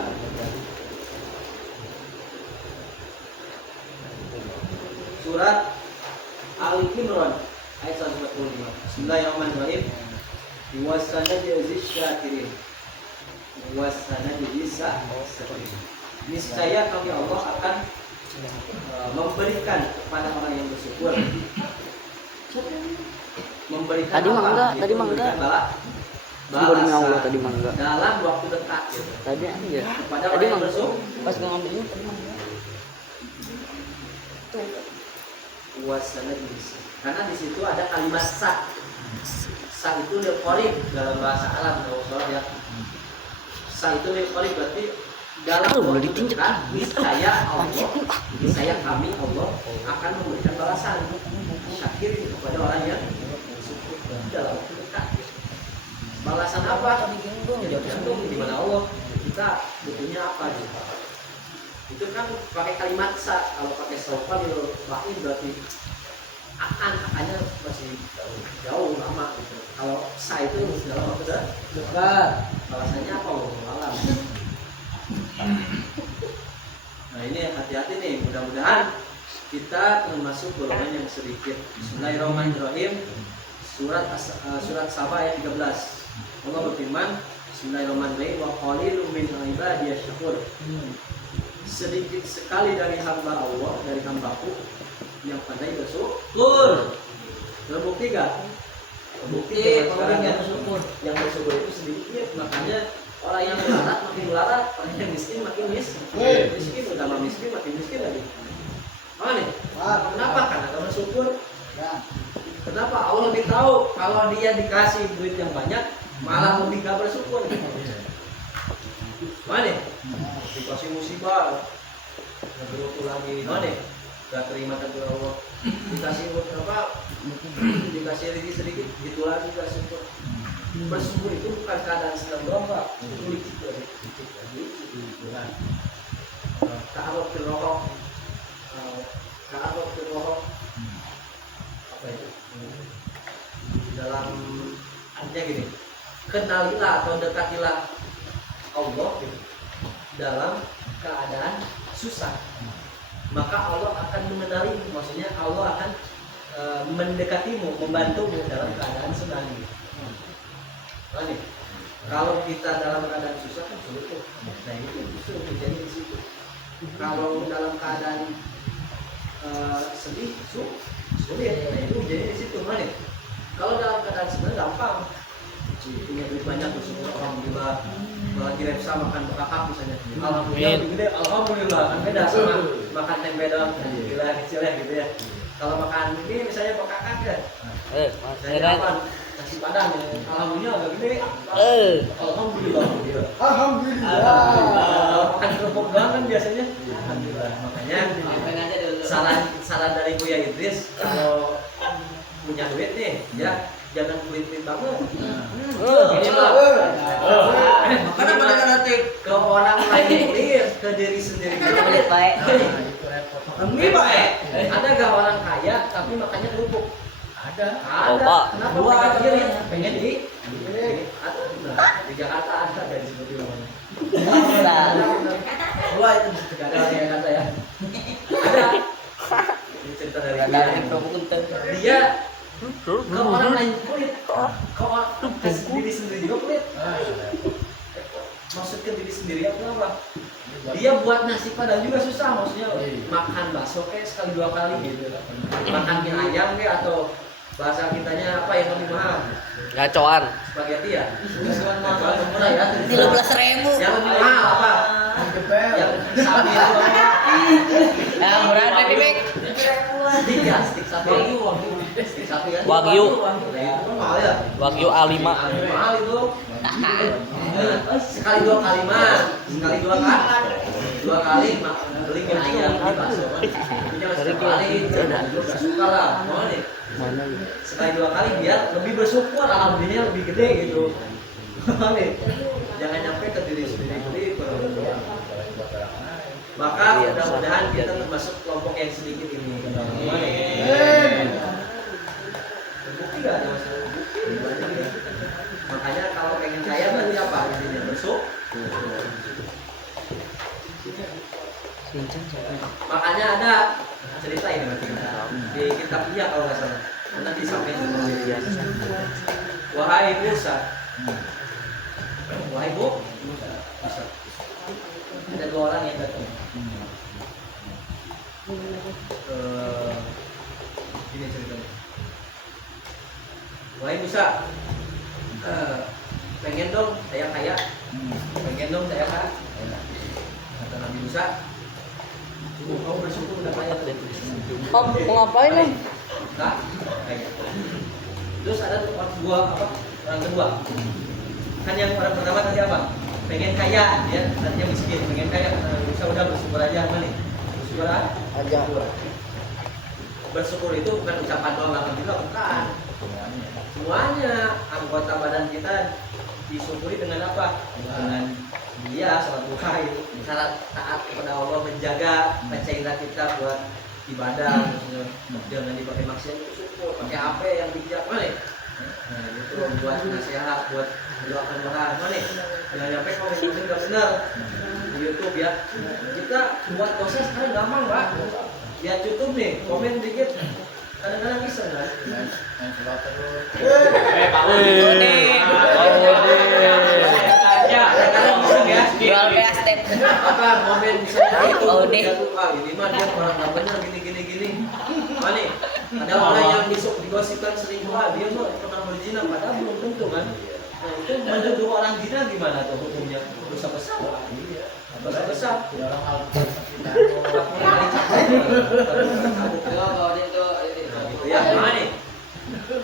surat Al-Imran ayat 145. Bismillahirrahmanirrahim. Wasanajzi syakirin. Niscaya kami Allah akan memberikan kepada orang yang bersyukur. Memberikan Tadi apa? mangga, Yaitu tadi mangga. balasan Allah tadi mangga. dalam waktu dekat gitu. Tadi aja. Kepada Tadi orang yang mangga. bersyukur. Pas gua ngambilnya tadi mangga. Wasanajzi. Karena di situ ada kalimat sa. Sa itu liqorib dalam bahasa Arab kalau ya. Sa itu liqorib berarti dalam waktu dekat niscaya Allah, niscaya kami Allah akan memberikan balasan syakir kepada orang yang bersyukur dalam waktu dekat. Balasan apa? Ya tergantung di mana Allah, kita butuhnya apa gitu. Itu kan pakai kalimat sa. Kalau pakai sofa itu bahin berarti akannya masih jauh lama gitu. Kalau sa itu dalam waktu dekat, balasannya apa? Malam. Nah ini hati-hati nih, mudah-mudahan kita termasuk golongan yang sedikit. Bismillahirrahmanirrahim. Surat Saba ayat 13. Allah berfirman, Bismillahirrahmanirrahim, wa qalilun min ibadiyasy syakur. Sedikit sekali dari hamba Allah, dari hambaku yang pandai bersyukur. Terbukti gak? Terbukti kalau yang bersyukur. Yang bersyukur itu sedikit, makanya orang yang melarat makin melarat, orang yang miskin makin miskin. Miskin utama miskin makin miskin lagi. Apa nih? Kenapa? Karena kamu bersyukur. Kenapa? Allah lebih tahu kalau dia dikasih duit yang banyak, malah lebih gak bersyukur. Mana? Dikasih musibah, nggak bersyukur lagi. Mana? Gak terima takdir Allah. Dikasih apa? Dikasih rezeki sedikit, gitu lagi gak syukur. Bersyukur itu bukan keadaan senang doang, Pak. Itu licik lagi. Ta'aruf fil rohok. Ta'aruf fil rohok. Apa itu? Dalam artinya gini, kenalilah atau dekatilah Allah dalam keadaan susah, maka Allah akan mengenali, maksudnya Allah akan mendekatimu, membantumu dalam keadaan senang. Nah, kalau kita dalam keadaan susah kan sulit tuh. Nah itu justru terjadi di situ. Kalau dalam keadaan sedih, sulit. Nah itu jadi di situ mana? Kalau dalam keadaan senang gampang. Punya duit banyak bersyukur alhamdulillah. Lagi repsa makan bekakak misalnya. Alhamdulillah lebih gede, alhamdulillah. Kan beda sama makan tempe doang. Alhamdulillah kecil ya gitu ya. Kalau makan ini misalnya bekakak ya. Misalnya apa? Nasi padang ya. Alhamdulillah agak gede. Alhamdulillah. Alhamdulillah. Makan kerupuk doang kan biasanya. Alhamdulillah. Makanya saran dari Buya Idris kalau punya duit nih ya jangan pelit-pelit banget. Ini mah. Karena pada nanti ke orang lain pelit, ke diri sendiri Pelit baik. Ini baik. Ada gak orang kaya tapi makannya kerupuk? Ada. Pak. Kenapa mereka diri pengen di? Di Jakarta ada dari seperti namanya. Dua itu tidak ada yang kata ya. Ada. Ini cerita dari dia ke orang lain pelit, ke diri sendiri juga pelit. Maksud ke diri sendiri apa? Dia buat nasi padang juga susah, maksudnya makan bakso kayak sekali dua kali gitu, makan mie ayam kayak atau bahasa kitanya apa yang lebih mahal? Gacoan. Spaghetti ya? Gacoan murah ya? 13.000. Yang lebih mahal apa? Yang sapi itu Yang murah ada di Bek. stik ya, stik sapi. Stik sapi kan? Wagyu. Nah, itu kan mahal ya? Wagyu A5. Mahal itu. Sekali dua kali mah, sekali dua kali mah beli mie ayam di bakso kan. Punya setiap kali, udah suka lah, mau nih. Sekali dua kali biar lebih bersyukur, alhamdulillah lebih gede gitu. Nih, jangan nyampe ke diri sendiri berdoa. Maka mudah-mudahan kita termasuk kelompok yang sedikit ini. Terbukti gak ada masalah? Makanya kalau pengen kaya berarti apa? Intinya bersyukur. Makanya ada cerita ini di kitab Iya kalau nggak salah. Nanti disampaikan wahai Musa, wahai Bu, Musa. Ada dua orang yang datang. Ini ceritanya. Wahai Musa, pengen dong saya kaya, pengen dong saya kaya. Kata Nabi Musa, kamu bersyukur udah kaya. Om, mau ngapain nih? Nah, kaya. Terus ada orang kedua. Kan yang orang pertama tadi apa? Pengen kaya, ya tadinya miskin, pengen kaya. Kata Nabi Musa udah bersyukur aja, mana nih? Bersyukur aja. Bersyukur itu bukan ucapan doang, alhamdulillah, bukan. Semuanya anggota badan kita disyukuri dengan apa? Dengan dia salat duha itu, syarat taat kepada Allah, menjaga cairan kita buat ibadah, jangan dipakai maksiat itu syukur, pakai HP yang bijak mana? Nah itu buat nasihat, buat mendoakan orang mana? Jangan sampai komen nggak benar di YouTube ya. Kita buat dosa sekarang gampang Pak. lihat YouTube nih, komen dikit. Kadang-kadang bisa kan? Kadang-kadang iseng ya. Jual PS step. Apa komen misalnya itu Oh, deh. dia tuh ini mah dia orang nggak benar gini. Mana? Ada orang yang digosipkan selingkuh, dia mah pernah berzina, padahal belum tentu kan. Nah itu menuduh orang zina gimana tuh hukumnya? Dosa besar. Dosa besar. Gitu ya. Mana?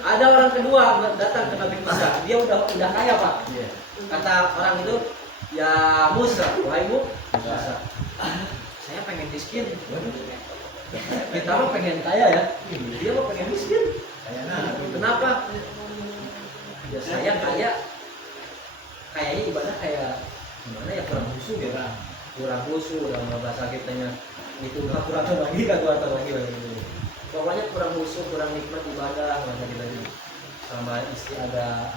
Ada orang kedua datang ke Nabi Musa, dia udah kaya Pak. Kata orang itu, ya Musa, wahai Musa, saya pengen miskin. Kita mah pengen kaya ya, dia mah pengen miskin. Kenapa? Ya saya kaya, kayaknya ibadah kayak gimana ya, kurang khusyuk ya, kurang khusyuk dalam bahasa kitanya itu nggak kurang lagi kan lagi. Pokoknya kurang khusyuk, kurang nikmat ibadah bahasa kita ini. Sama istri ada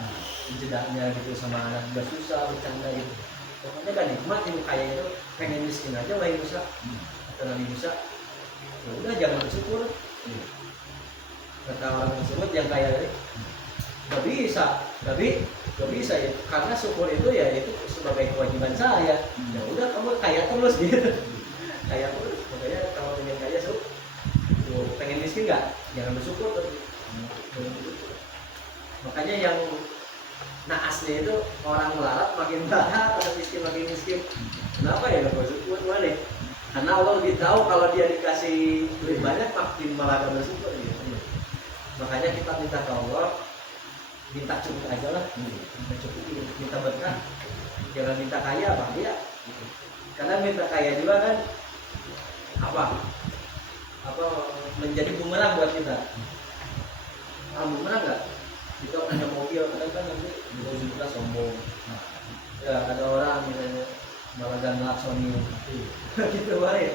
jedaknya gitu, sama anak juga susah bercanda gitu. Pokoknya gak nikmat itu kaya itu, pengen miskin aja wahai Musa. Kata Nabi Musa, ya udah jangan bersyukur. Kata orang tersebut yang kaya ini, gak bisa ya, karena syukur itu ya itu sebagai kewajiban saya. Ya udah kamu kaya terus gitu, kaya terus. Makanya kalau pengen kaya pengen miskin nggak, jangan bersyukur terus. Makanya yang naasnya itu orang melarat makin melarat, orang miskin makin miskin. Kenapa ya nggak bersyukur boleh? Karena Allah lebih tahu kalau dia dikasih lebih banyak makin malah gak bersyukur gitu. Makanya kita minta ke Allah, minta cukup aja lah, minta cukup, minta berkah, jangan minta kaya apa dia. Karena minta kaya juga kan apa menjadi bumerang buat kita. Bumerang nggak? Kita punya mobil kadang-kadang nanti kita sombong. Ya ada orang misalnya malah dan ngelaksonin gitu baik.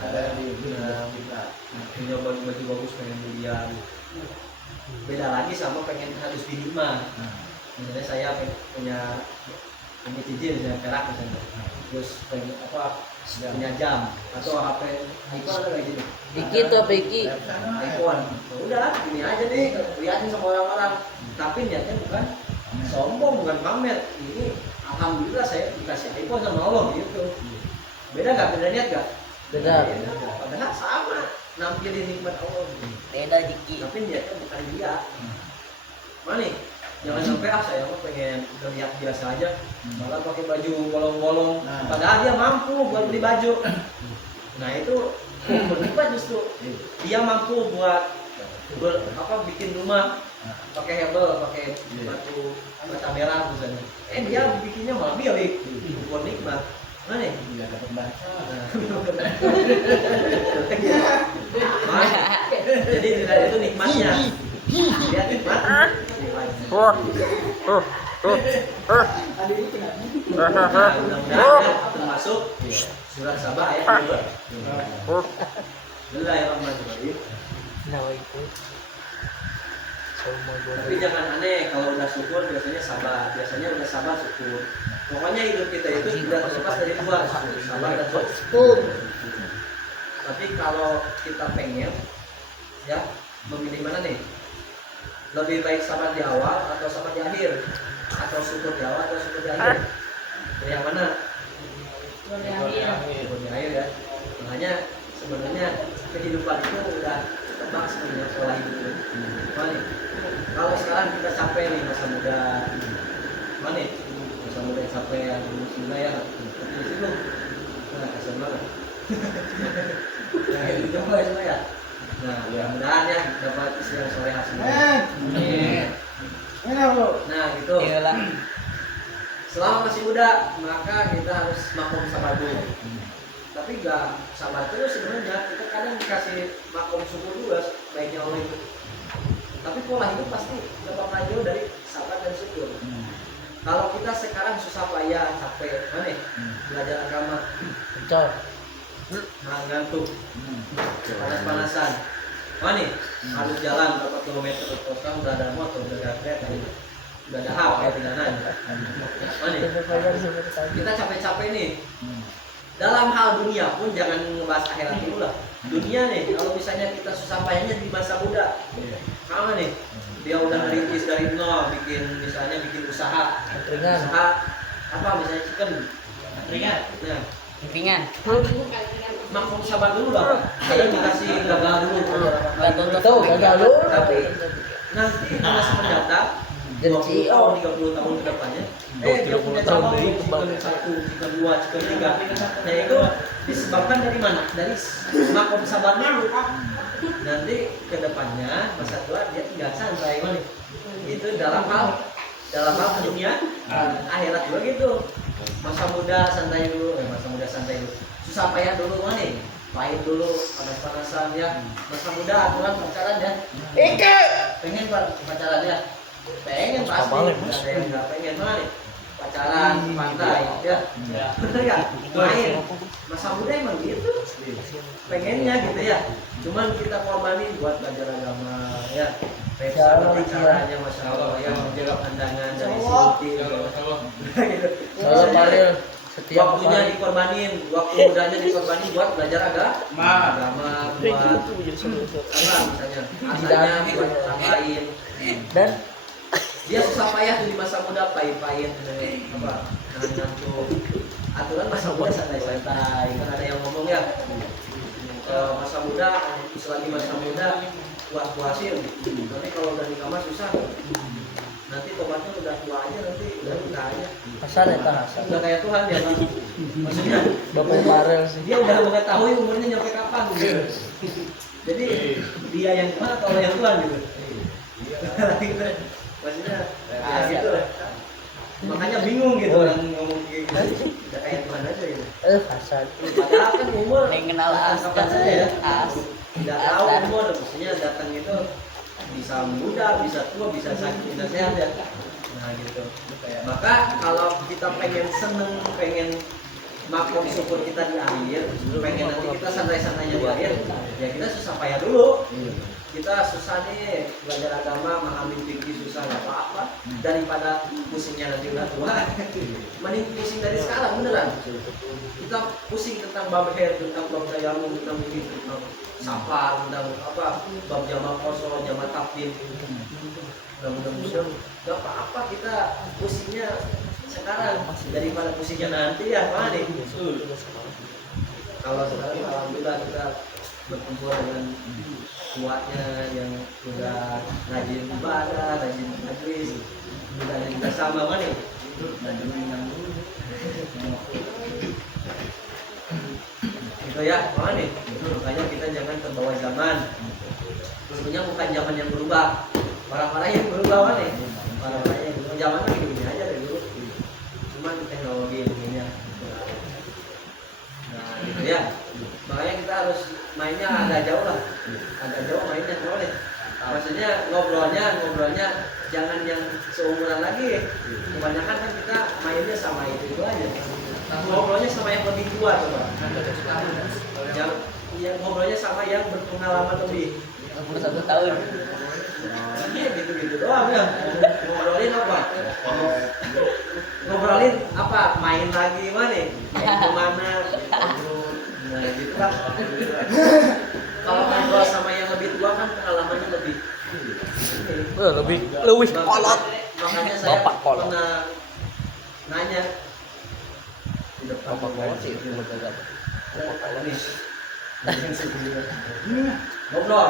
Ada di punya baju bagus pengen belian. Beda lagi sama pengen harus mah. Misalnya saya punya cincin yang perak misalnya, terus pengen punya jam atau HP iPhone ada kayak gitu. Dikit tuh Peki. iPhone. Udah gini aja nih, liatin sama orang-orang. Tapi niatnya bukan sombong, bukan pamer. Ini alhamdulillah saya dikasih iPhone sama Allah gitu. Beda nggak? Beda niat nggak? Beda. Padahal sama, nampilin nikmat Allah. Beda dikit. Tapi niatnya bukan dia. Mana nih? Jangan sampai saya mah pengen terlihat biasa aja, malah pakai baju bolong-bolong. Padahal dia mampu buat beli baju. Nah itu berlipat justru. Dia mampu buat bikin rumah pakai hebel, pakai bata merah misalnya. Dia bikinnya malah bilik, buat nikmat. Mana nih? Dia dapat baca. Jadi tidak itu nikmatnya. Lihat nikmat. Mudah-mudahan termasuk surat Sabah ayat 2. Bismillahirrahmanirrahim. Tapi jangan aneh kalau udah syukur biasanya sabar, udah sabar syukur. Pokoknya hidup kita itu tidak terlepas dari dua, sabar dan syukur. Tapi kalau kita pengen ya memilih mana nih? Lebih baik sabar di awal atau sabar di akhir, atau syukur di awal atau syukur di akhir? Dari yang mana? Syukur di akhir ya. Makanya sebenarnya kehidupan itu udah tebak sebenarnya pola hidup itu. Mana? Kalau sekarang kita capek nih masa muda, mana? Masa muda capek yang muda ya, di situ, nah kasian banget. Nah itu coba ya. Nah, mudah-mudahan ya dapat istri yang solehah semua. Nah, gitu. Selama masih muda, maka kita harus makom sabar dulu. Tapi gak sabar terus sebenarnya. Kita kadang dikasih makom syukur juga, baiknya Allah itu. Tapi pola hidup pasti gak bakal jauh dari sabar dan syukur. Kalau kita sekarang susah payah, capek, mana? Belajar agama. Betul. Nah, ngantuk, panas-panasan, mana? Harus jalan berapa kilometer, sekarang udah ada motor, udah ada kereta, udah ada hak, kayak tinggal nanya. Mana? Kita capek-capek nih. Dalam hal dunia pun jangan ngebahas akhirat dulu lah. dunia nih, kalau misalnya kita susah payahnya di masa muda, sama nih, dia udah ngerintis dari nol, bikin usaha, apa misalnya chicken, Ringan. nah, Ringan. makmum sabar dulu bapak, saya dikasih gagal dulu, Gagal dulu. tapi nanti di masa mendatang, 20 tahun, 30 tahun ke depannya, dia punya cabang chicken 1, chicken 2, chicken 3, nah itu disebabkan dari mana? Dari makmum sabar dulu. Nanti ke depannya masa tua dia tinggal santai mana? Itu dalam hal dunia akhirat juga gitu. Masa muda santai dulu, susah payah dulu mana? Pahit dulu, panas-panasan ya. Masa muda aturan pacaran ya. Pengen pacaran ya? Pengen pasti. Ada yang nggak pengen mana? Pacaran di pantai ya. Bener nggak? Main. Masa muda emang gitu. Pengennya gitu ya. Cuman kita korbanin buat belajar agama ya. Pesta pacarannya masya Allah yang menjaga pandangan dari sini gitu. Waktunya dikorbanin, waktu mudanya dikorbanin buat belajar agama, buat apa misalnya, asalnya buat orang lain. Dan Dia susah payah tuh di masa muda, pahit-pahit apa, ngantuk. Aturan masa muda santai-santai, kan ada yang ngomong ya, masa muda, selagi masa muda puas-puasin. Nanti kalau udah nikah mah susah. Nanti tobatnya udah tua aja, nanti udah nikah aja. asal eta asal. Udah kayak Tuhan dia, Bang. Maksudnya Bapak Farel sih. dia udah mengetahui umurnya nyampe kapan gitu. Jadi dia yang Tuhan atau yang Tuhan gitu. Maksudnya ya gitu lah. Makanya bingung gitu orang ngomong kayak gitu. Udah kayak Tuhan aja gitu. Asal. Padahal kan umur Neng kenal kapan saja ya. As. Tidak tahu umur, maksudnya datang itu bisa muda, bisa tua, bisa sakit, bisa sehat ya. Nah gitu. Maka kalau kita pengen seneng, pengen makom syukur kita di akhir, pengen nanti kita santai-santainya di akhir, ya kita susah payah dulu. Kita susah nih belajar agama, memahami fikih susah nggak apa-apa, daripada pusingnya nanti udah tua. Mending pusing dari sekarang beneran. Kita pusing tentang bab hair, tentang bab tayamum, tentang ini, tentang safar, tentang apa, bab jamaah kosong, jamaah takdim. Mudah-mudahan nggak apa-apa kita pusingnya sekarang daripada pusingnya nanti ya Pak nih. Kalau sekarang alhamdulillah kita berkumpul dengan kuatnya yang sudah rajin ibadah, rajin majlis, budaya kita sama mana nih? Gitu ya, mana nih? Makanya kita jangan terbawa zaman. Sebenarnya bukan zaman yang berubah, orang-orang yang berubah mana nih? Orang-orang yang berubah zaman kan gini aja dari dulu. Cuman teknologi begini ya. Nah, gitu ya. Makanya kita harus mainnya agak jauh lah, agak jauh mainnya boleh. Maksudnya ngobrolnya jangan yang seumuran lagi. Kebanyakan kan kita mainnya sama itu aja. Ngobrolnya sama yang lebih tua coba. Yang ngobrolnya sama yang berpengalaman lebih. 61 tahun. Gitu doang ya. Ngobrolin apa? Ngobrolin apa? Main lagi mana? Main kemana? Nah gitu kan. Kalau ngobrol sama yang lebih tua kan pengalamannya lebih kolot. Makanya saya Bapak kolot. pernah nanya di depan Bapak kolot sih. ngobrol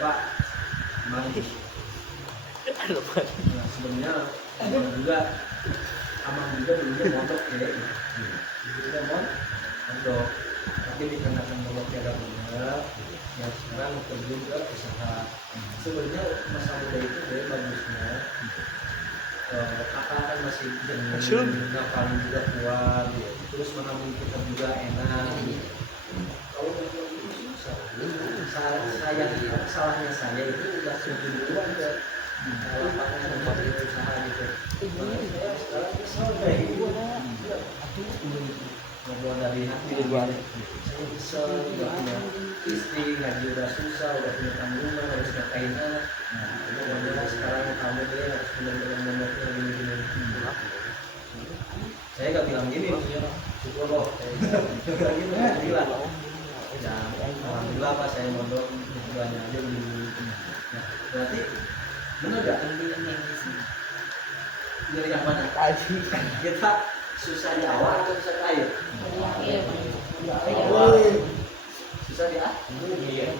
Pak mari. Nah, sebenarnya juga abang juga dulunya mondok ya juga mondok tapi dikarenakan mondoknya ada benar ya sekarang terjun ke usaha. Sebenarnya masa muda itu dia bagusnya akal kan masih jernih, ngapalin juga kuat, terus mengambil kita juga enak. Kalau udah itu susah. Salahnya saya itu udah sujud duluan ke lapangan tempat usaha gitu. Saya sekarang kesal dari ibu. Ngobrol dari hati saya kesel, udah punya istri, gaji udah susah, udah punya tanggungan, harus ngapain anak. Nah, sekarang kamu dia harus benar-benar memotnya gini-gini. Saya gak bilang gini, syukur loh. Gak gitu, bilang. Dan alhamdulillah pas saya mondok banyak aja beli. Nah, berarti benar gak? Dari yang mana? Kita susah di awal atau susah di akhir? Susah di akhir? Iya.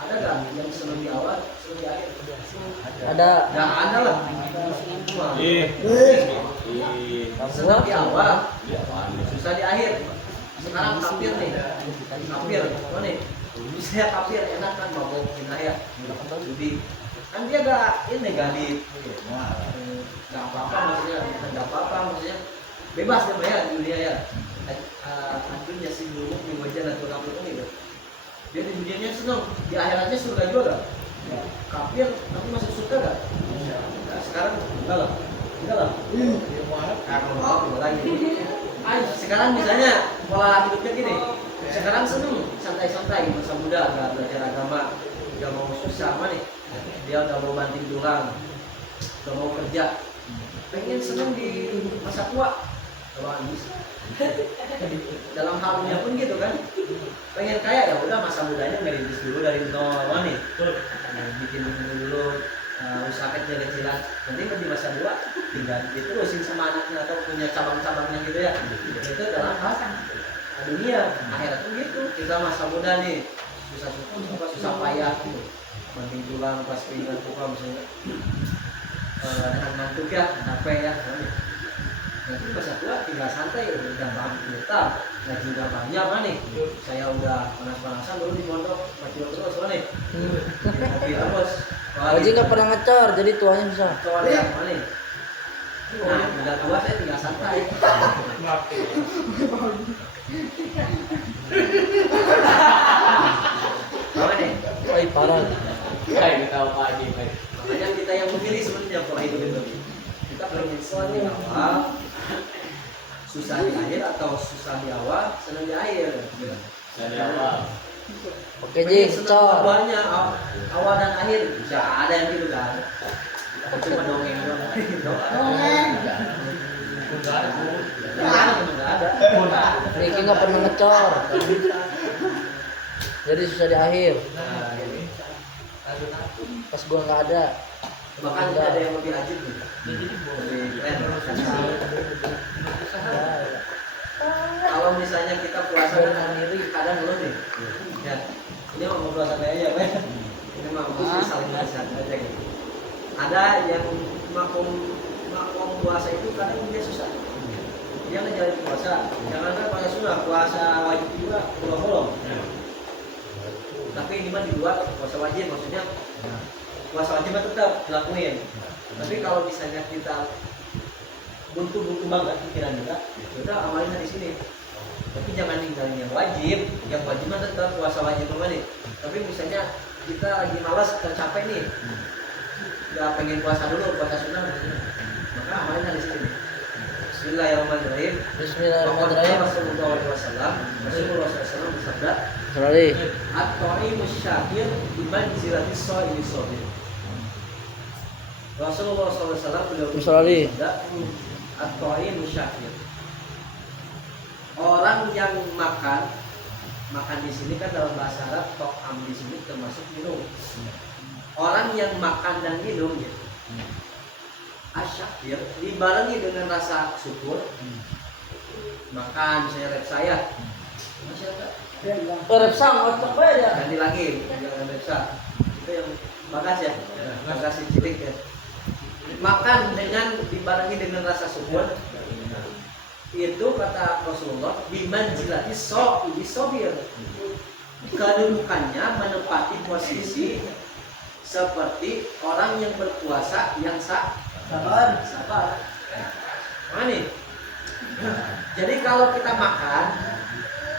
Ada gak yang senang di awal, senang di akhir? Ada. Gak ada lah. Iya. Senang di awal, susah di akhir. Sekarang kafir nih, kafir, mana nih? Saya kafir enak kan mabok zina ya, judi. Kan dia gak ini gak di, gak apa-apa maksudnya, gak apa-apa maksudnya, bebas dia ya dunia ya. Akhirnya si dulu di wajah dan kafir ini gitu. Dia di dunianya senang, di akhiratnya surga juga gak? Kafir tapi masih surga gak? Nah, sekarang enggak lah, enggak lah. Karena lagi. Sekarang misalnya pola hidupnya gini, sekarang seneng santai-santai masa muda, nggak belajar agama, nggak mau susah mana nih, dia udah mau banting tulang, udah mau kerja, pengen seneng di masa tua, kalau bisa. Dalam halnya pun gitu kan, pengen kaya ya udah masa mudanya merintis dulu dari nol mana nih, bikin dulu. Usaha kecil-kecilan, nanti di masa tua tinggal diterusin sama anaknya atau punya cabang-cabangnya gitu ya. Itu dalam hal dunia, akhirat pun gitu. Kita masa muda nih, susah payah, banting tulang pas keinginan buka misalnya, dengan ngantuk ya, capek ya. Nanti masa tua tinggal santai, udah bangun kita, ngaji udah banyak kan nih. Saya udah panas-panasan dulu di pondok, mati terus kan nih. Mobil terus. Oji nggak pernah ngecor, jadi tuanya bisa. Ngecor ya, mana nih? Nah, udah tua saya tinggal santai. Apa nih? Woi parah. Kayak kita apa lagi, Pak? Makanya kita yang memilih sebenarnya pola hidup itu. Kita pengen senang di awal, susah di akhir atau susah di awal, senang di akhir. Dari awal. Oke Ji, ngecor. Dua-duanya awal dan akhir, bisa ada yang gitu kan. Cuma dongeng doang. Enggak ada. Niki nggak pernah ngecor. Jadi susah di akhir. Pas gua nggak ada. Bahkan ada yang lebih rajin nih. Lebih keren. Kalau misalnya kita puasa kan kadang dulu nih. Ya, ini mau puasa kayak aja, Pak. Ini mah saling nasihat aja gitu. Ada yang makom puasa itu kadang dia susah. Dia ngejalanin puasa, jangan kan puasa sunnah, puasa wajib juga bolong-bolong. Tapi ini mah di luar puasa wajib, maksudnya puasa wajib tetap dilakuin. Tapi kalau misalnya kita buntu banget pikiran kita, udah amalin di sini. Tapi jangan ninggalin yang wajib mah tetap puasa wajib nih. Tapi misalnya kita lagi malas tercapek nih, nggak pengen puasa dulu, puasa sunnah, maka amalin di sini. Bismillahirrahmanirrahim. Bismillahirrahmanirrahim. Rasulullah SAW bersabda, Sorry. at-thaimu syakir bimanzilati shaimi sabir. Rasulullah SAW beliau bersabda, at-thaimu syakir. Orang yang makan di sini kan dalam bahasa Arab to'am di sini termasuk minum. Orang yang makan dan minum gitu. Asyakir dibarengi dengan rasa syukur. Makan misalnya rep saya. Masyarakat. Rep sang otak beda. Ganti lagi jangan rep saya. Itu yang bagas ya. Bagas cilik ya. Makan dengan dibarengi dengan rasa syukur. Itu kata Rasulullah bimanzilati shaimi sabir. Kedudukannya menempati posisi seperti orang yang berpuasa yang sabar. Mana nih? Jadi kalau kita makan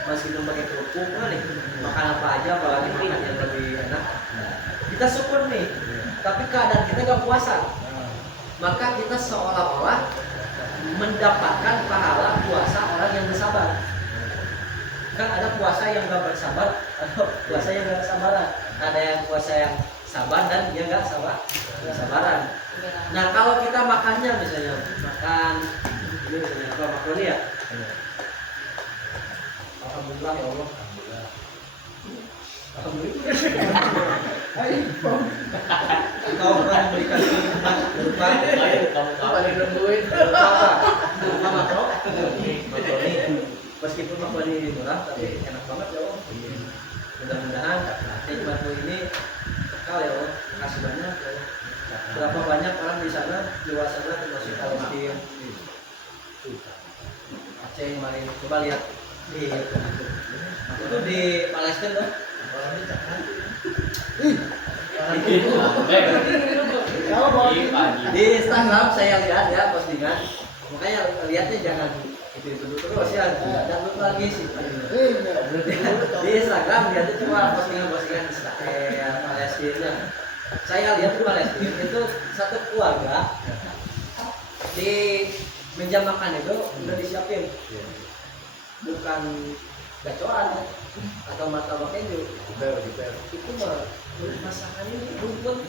meskipun pakai kerupuk, nih makan apa aja, apalagi makan yang lebih enak, kita syukur nih. Tapi keadaan kita gak puasa, maka kita seolah-olah mendapatkan pahala puasa orang yang bersabar. Kan ada puasa yang gak bersabar, atau puasa yang gak sabaran. Ada yang puasa yang sabar dan dia gak sabaran. Nah kalau kita makannya misalnya makan ini misalnya apa makaroni ya, alhamdulillah alhamdulillah ya Allah. Alhamdulillah. Kau pernah memberikan nikmat berupa Paling nungguin. berupa makro. Meskipun makro ini murah, tapi enak banget ya Allah. Mudah-mudahan nikmatmu ini kekal ya Allah. Kasih banyak ya Allah. Berapa banyak orang di sana, di luar sana termasuk Palestina, Aceh kemarin. Coba lihat di itu di Palestina tuh. Di Instagram saya lihat ya postingan, makanya lihatnya jangan itu dulu terus ya, jangan lupa lagi sih. Di Instagram lihatnya cuma postingan-postingan Israel, Palestina. Saya lihat di Palestina itu satu keluarga di meja makan itu udah disiapin, bukan gacoan atau martabak keju. Itu mah masakannya rumput.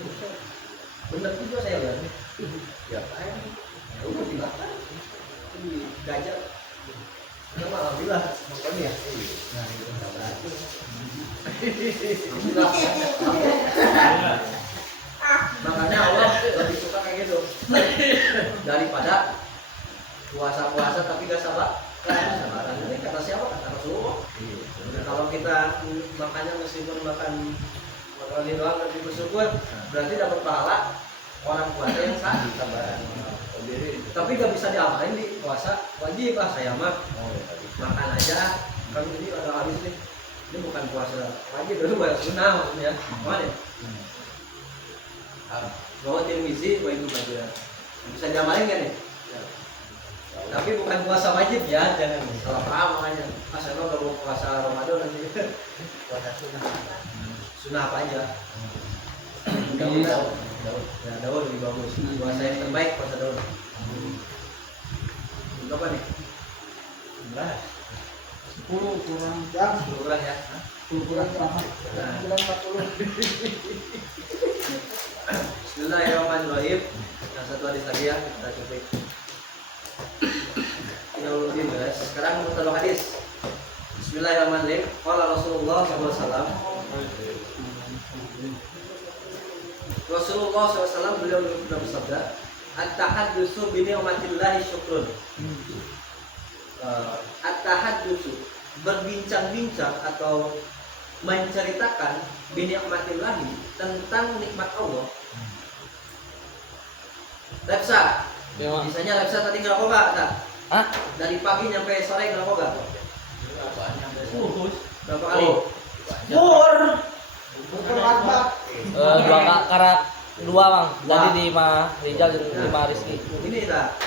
Bener juga saya lihat. Ya kayak rumput dimakan, digajak. Nama alhamdulillah makannya ya. Nah itu berarti. Makanya Allah lebih suka kayak gitu daripada puasa-puasa tapi gak sabar. Sabaran ini kata siapa? Kata Rasulullah. Kalau kita makannya meskipun makan makaroni doang tapi bersyukur, berarti dapat pahala orang puasa yang sabaran. Tapi gak bisa diamalin di puasa, wajib lah saya mah makan aja. Kami ini ada habis nih. Ini bukan puasa wajib, dulu buat sunnah maksudnya. Mana? Bahwa Tirmizi, wah itu baca. Bisa diamalin kan nih? Tapi bukan puasa wajib ya, jangan salah paham makanya. Saya udah mau puasa Ramadan nanti. Puasa sunnah apa aja? Daud. Ya, Daud lebih bagus. Puasa yang terbaik puasa Daud. Berapa nih? 10 kurang jam 10 kurang ya? 10 kurang berapa? 9:40. Bismillahirrahmanirrahim. Yang satu hadis lagi ya, kita cuplik. Inauluddin guys. Sekarang mutalok hadis. Bismillahirrahmanirrahim. Qala Rasulullah SAW. Rasulullah SAW beliau bersabda, at-tahaddusu bi ni'matillahi syukrun. At-tahaddusu berbincang-bincang atau menceritakan bi ni'matillahi tentang nikmat Allah. Lepsa. Misalnya Lepsa tadi ngerokok tak? Hah? Dari pagi nyampe sore ngerokok gak? Berapa kali? Pur akbar. Dua bang. Tadi di Rijal dan 5 Rizki. Ini tak.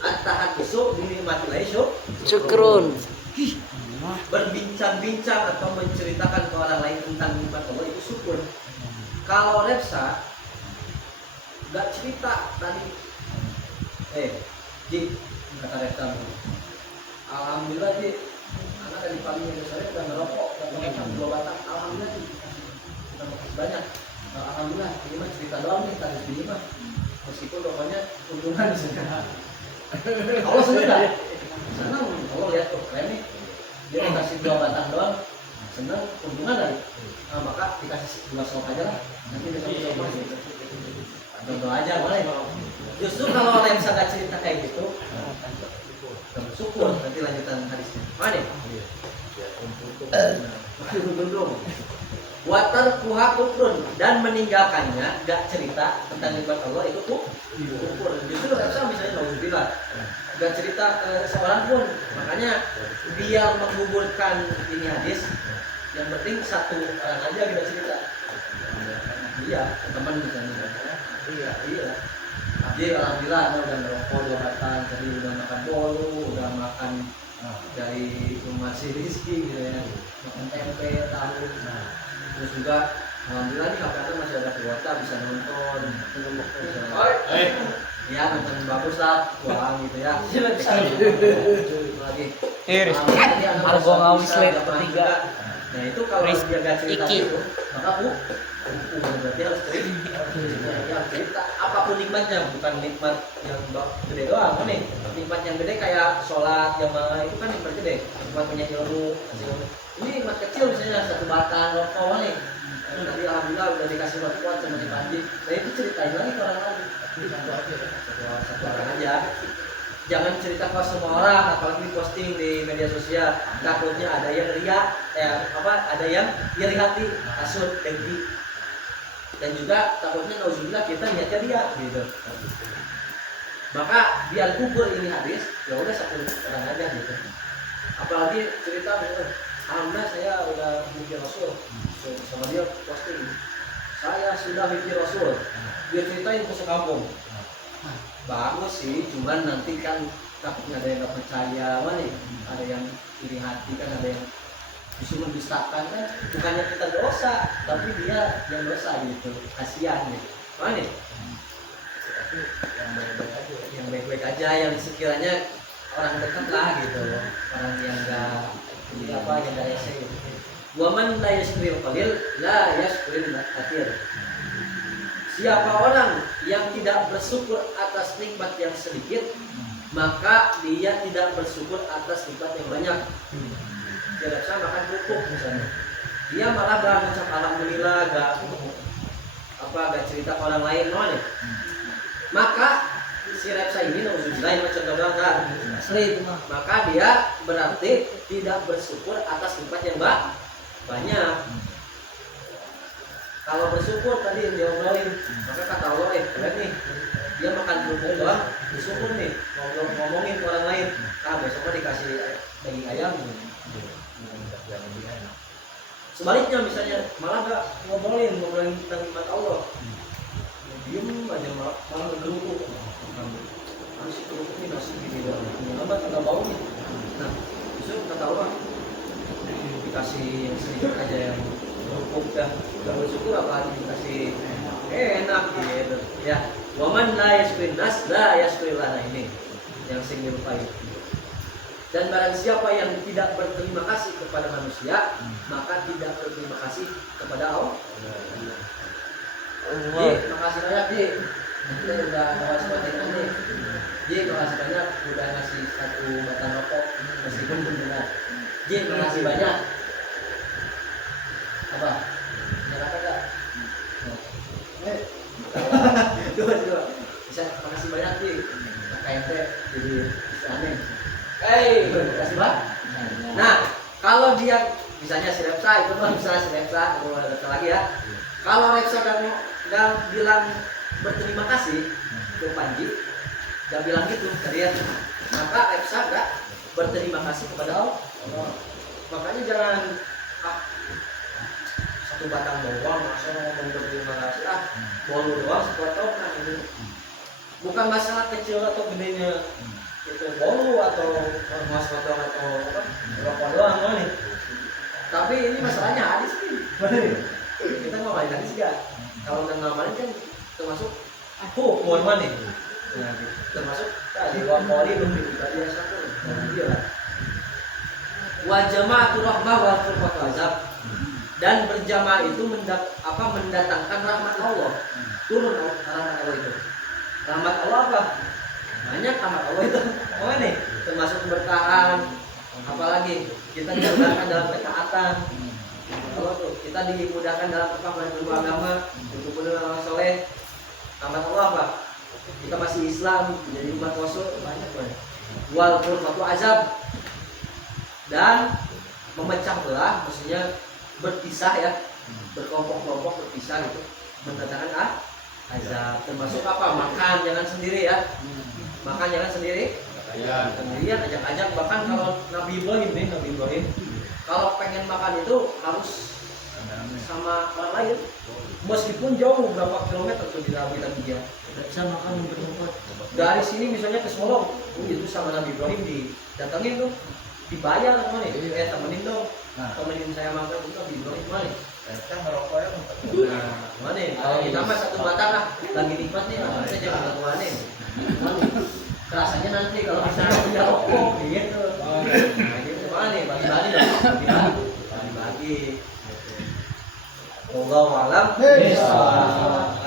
At-tahaddusu bi ni'matillahi Syukrun. berbincang-bincang atau menceritakan ke orang lain tentang nikmat Allah itu syukur. Kalau Lepsa nggak cerita tadi, Ji, kata Lepsa, alhamdulillah Ji, anak dari pagi sampai sore udah ngerokok, udah ngerokok 2 batang, alhamdulillah Ji, udah makasih banyak, alhamdulillah, ini mah cerita doang nih tadi ini mah, meskipun rokoknya untungan di sana. Allah seneng nggak? Seneng, Allah lihat tuh keren nih. Dia dikasih 2 batang doang, seneng, untungan dari. Nah, maka dikasih 2 sok aja lah. Nanti besok masih. Contoh aja boleh. Justru kalau orang bisa nggak cerita kayak gitu, bersyukur. Nanti lanjutan hadisnya. Mana? Watar kuha kufrun dan meninggalkannya, nggak cerita tentang nikmat Allah itu kufur. Justru nggak bisa misalnya nauzubillah. Gak cerita ke seorang pun, makanya dia menggugurkan ini hadis. Yang penting satu orang aja kita cerita. Iya, teman misalnya. Iya. Jadi alhamdulillah udah ngerokok 2 batang, tadi udah makan bolu, udah makan dari rumah si Rizky gitu ya, makan tempe, tahu. Terus juga alhamdulillah nih kakaknya masih ada kuota bisa nonton. Ya nonton bagus lah, uang gitu ya. Lagi. Argo ngawis late ketiga. Nah itu kalau dia gak cerita Iki. itu, maka berarti harus cerita. Ya, cerita apapun nikmatnya, bukan nikmat yang gede doang nih. tempat yang gede kayak sholat jamaah itu kan yang gede, tempat punya ilmu. Ini tempat kecil misalnya satu batang rokok nih. Nanti alhamdulillah udah dikasih rokok sama si Panji. Nah itu ceritain lagi ke orang lain. Satu orang aja. Jangan cerita ke semua orang, apalagi posting di media sosial. Takutnya ada yang riak, ada yang iri hati, hasut, dengki. Dan juga takutnya nauzubillah kita niatnya dia gitu. Maka biar kubur ini habis, ya udah satu orang aja gitu. Apalagi cerita, alhamdulillah saya udah mimpi Rasul, sama dia posting, saya sudah mimpi Rasul. Dia ceritain ke sekampung. Bagus sih, cuman nanti kan takutnya ada yang nggak percaya, ada yang iri hati kan, ada yang justru mendustakan kan. Bukannya kita dosa, tapi dia yang dosa gitu, kasihan gitu. Mana? Yang baik-baik aja, yang sekiranya orang dekat lah gitu, orang yang enggak yang dari saya gitu. Waman la yaskuril qalil la yaskuril katsir. Siapa orang yang tidak bersyukur atas nikmat yang sedikit, maka dia tidak bersyukur atas nikmat yang banyak. Tidak bisa makan kerupuk misalnya, dia malah gak mengucap alhamdulillah, gak cerita ke orang lain, maka si Repsa ini nauzubillah macam doang asli, maka dia berarti tidak bersyukur atas nikmat yang banyak. Kalau bersyukur tadi yang diobrolin, maka kata Allah keren nih, dia makan kerupuk doang bersyukur nih, ngomongin ke orang lain, besok dikasih daging ayam. Sebaliknya misalnya malah gak ngobrolin tentang nikmat Allah, diem aja malah bergeruduk. Nasi kerupuk ini nasi gini doang, lambat agak bau nih. Nah, besok kata Allah dikasih yang sedikit aja yang kerupuk dah, udah bersyukur apalagi dikasih enak gitu. Ya, waman la yaskurin nas la yaskurillah, ini yang sing dilupai. Dan barang siapa yang tidak berterima kasih kepada manusia, maka tidak berterima kasih kepada Allah. Ji, makasih banyak Ji. Kita udah bawa sebagian nih. Ji, makasih banyak udah ngasih satu batang rokok meskipun belum benar. Ji, makasih banyak. Apa? Nyala kagak? Coba. Bisa makasih banyak Ji. KMT jadi bisa aneh. Kasih banget. Nah, kalau dia misalnya si Repsa itu kan misalnya si Repsa, aku datang lagi ya. Kalau Repsa dan bilang berterima kasih ke Panji, dan bilang gitu ke dia, maka Repsa gak berterima kasih kepada Allah. Makanya jangan satu batang bawang masa ngomong berterima kasih bolu doang satu batang. Nah ini bukan masalah kecil atau gedenya itu bolu atau mas potong atau apa rokok doang nih. Tapi ini masalahnya hadis nih. Kita ngamalin hadis gak? Kalau nggak ngamalin kan termasuk hukum nih. Nah, termasuk tadi wakoli belum dibagi satu. Dia lah. Wa jama'atul rahmah wa furqatul azab. Dan berjamaah itu mendatangkan rahmat Allah. Turun rahmat Allah itu. Rahmat Allah apa? Banyak rahmat Allah itu. Oh ini termasuk keberkahan, apalagi kita dimudahkan dalam ketaatan. Kalau tuh kita dimudahkan dalam beragama, untuk orang soleh. Rahmat Allah apa? Kita masih Islam, jadi umat Rasul banyak. Wal furqatu azab, dan memecah belah, maksudnya berpisah ya, berkelompok-kelompok berpisah gitu, mendatangkan azab. Termasuk apa? Makan jangan sendiri ya. Makan jangan sendirian, ajak-ajak. Bahkan kalau Nabi Ibrahim kalau pengen makan itu harus sama orang lain, meskipun jauh berapa kilometer tuh di dia bisa makan bertempat. Dari sini misalnya ke Solo, itu sama Nabi Ibrahim didatengin tuh, dibayar sama nih, temenin dong, temenin saya makan itu Nabi Ibrahim mana? Kita ngerokoknya mana? Kalau kita mah satu batang lah, lagi nikmat nih, saya jangan mana? Rasanya nanti kalau misalnya punya rokok gitu. Nah, gitu mana nih? Bagi-bagi dong. Bagi-bagi. Wallahu a'lam bishawab.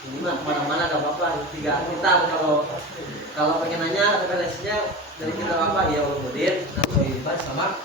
Ini mah kemana-mana gak apa-apa. Tiga kita Kalau pengen nanya referensinya dari kita apa? Ya Ulumuddin, Nabi Iban sama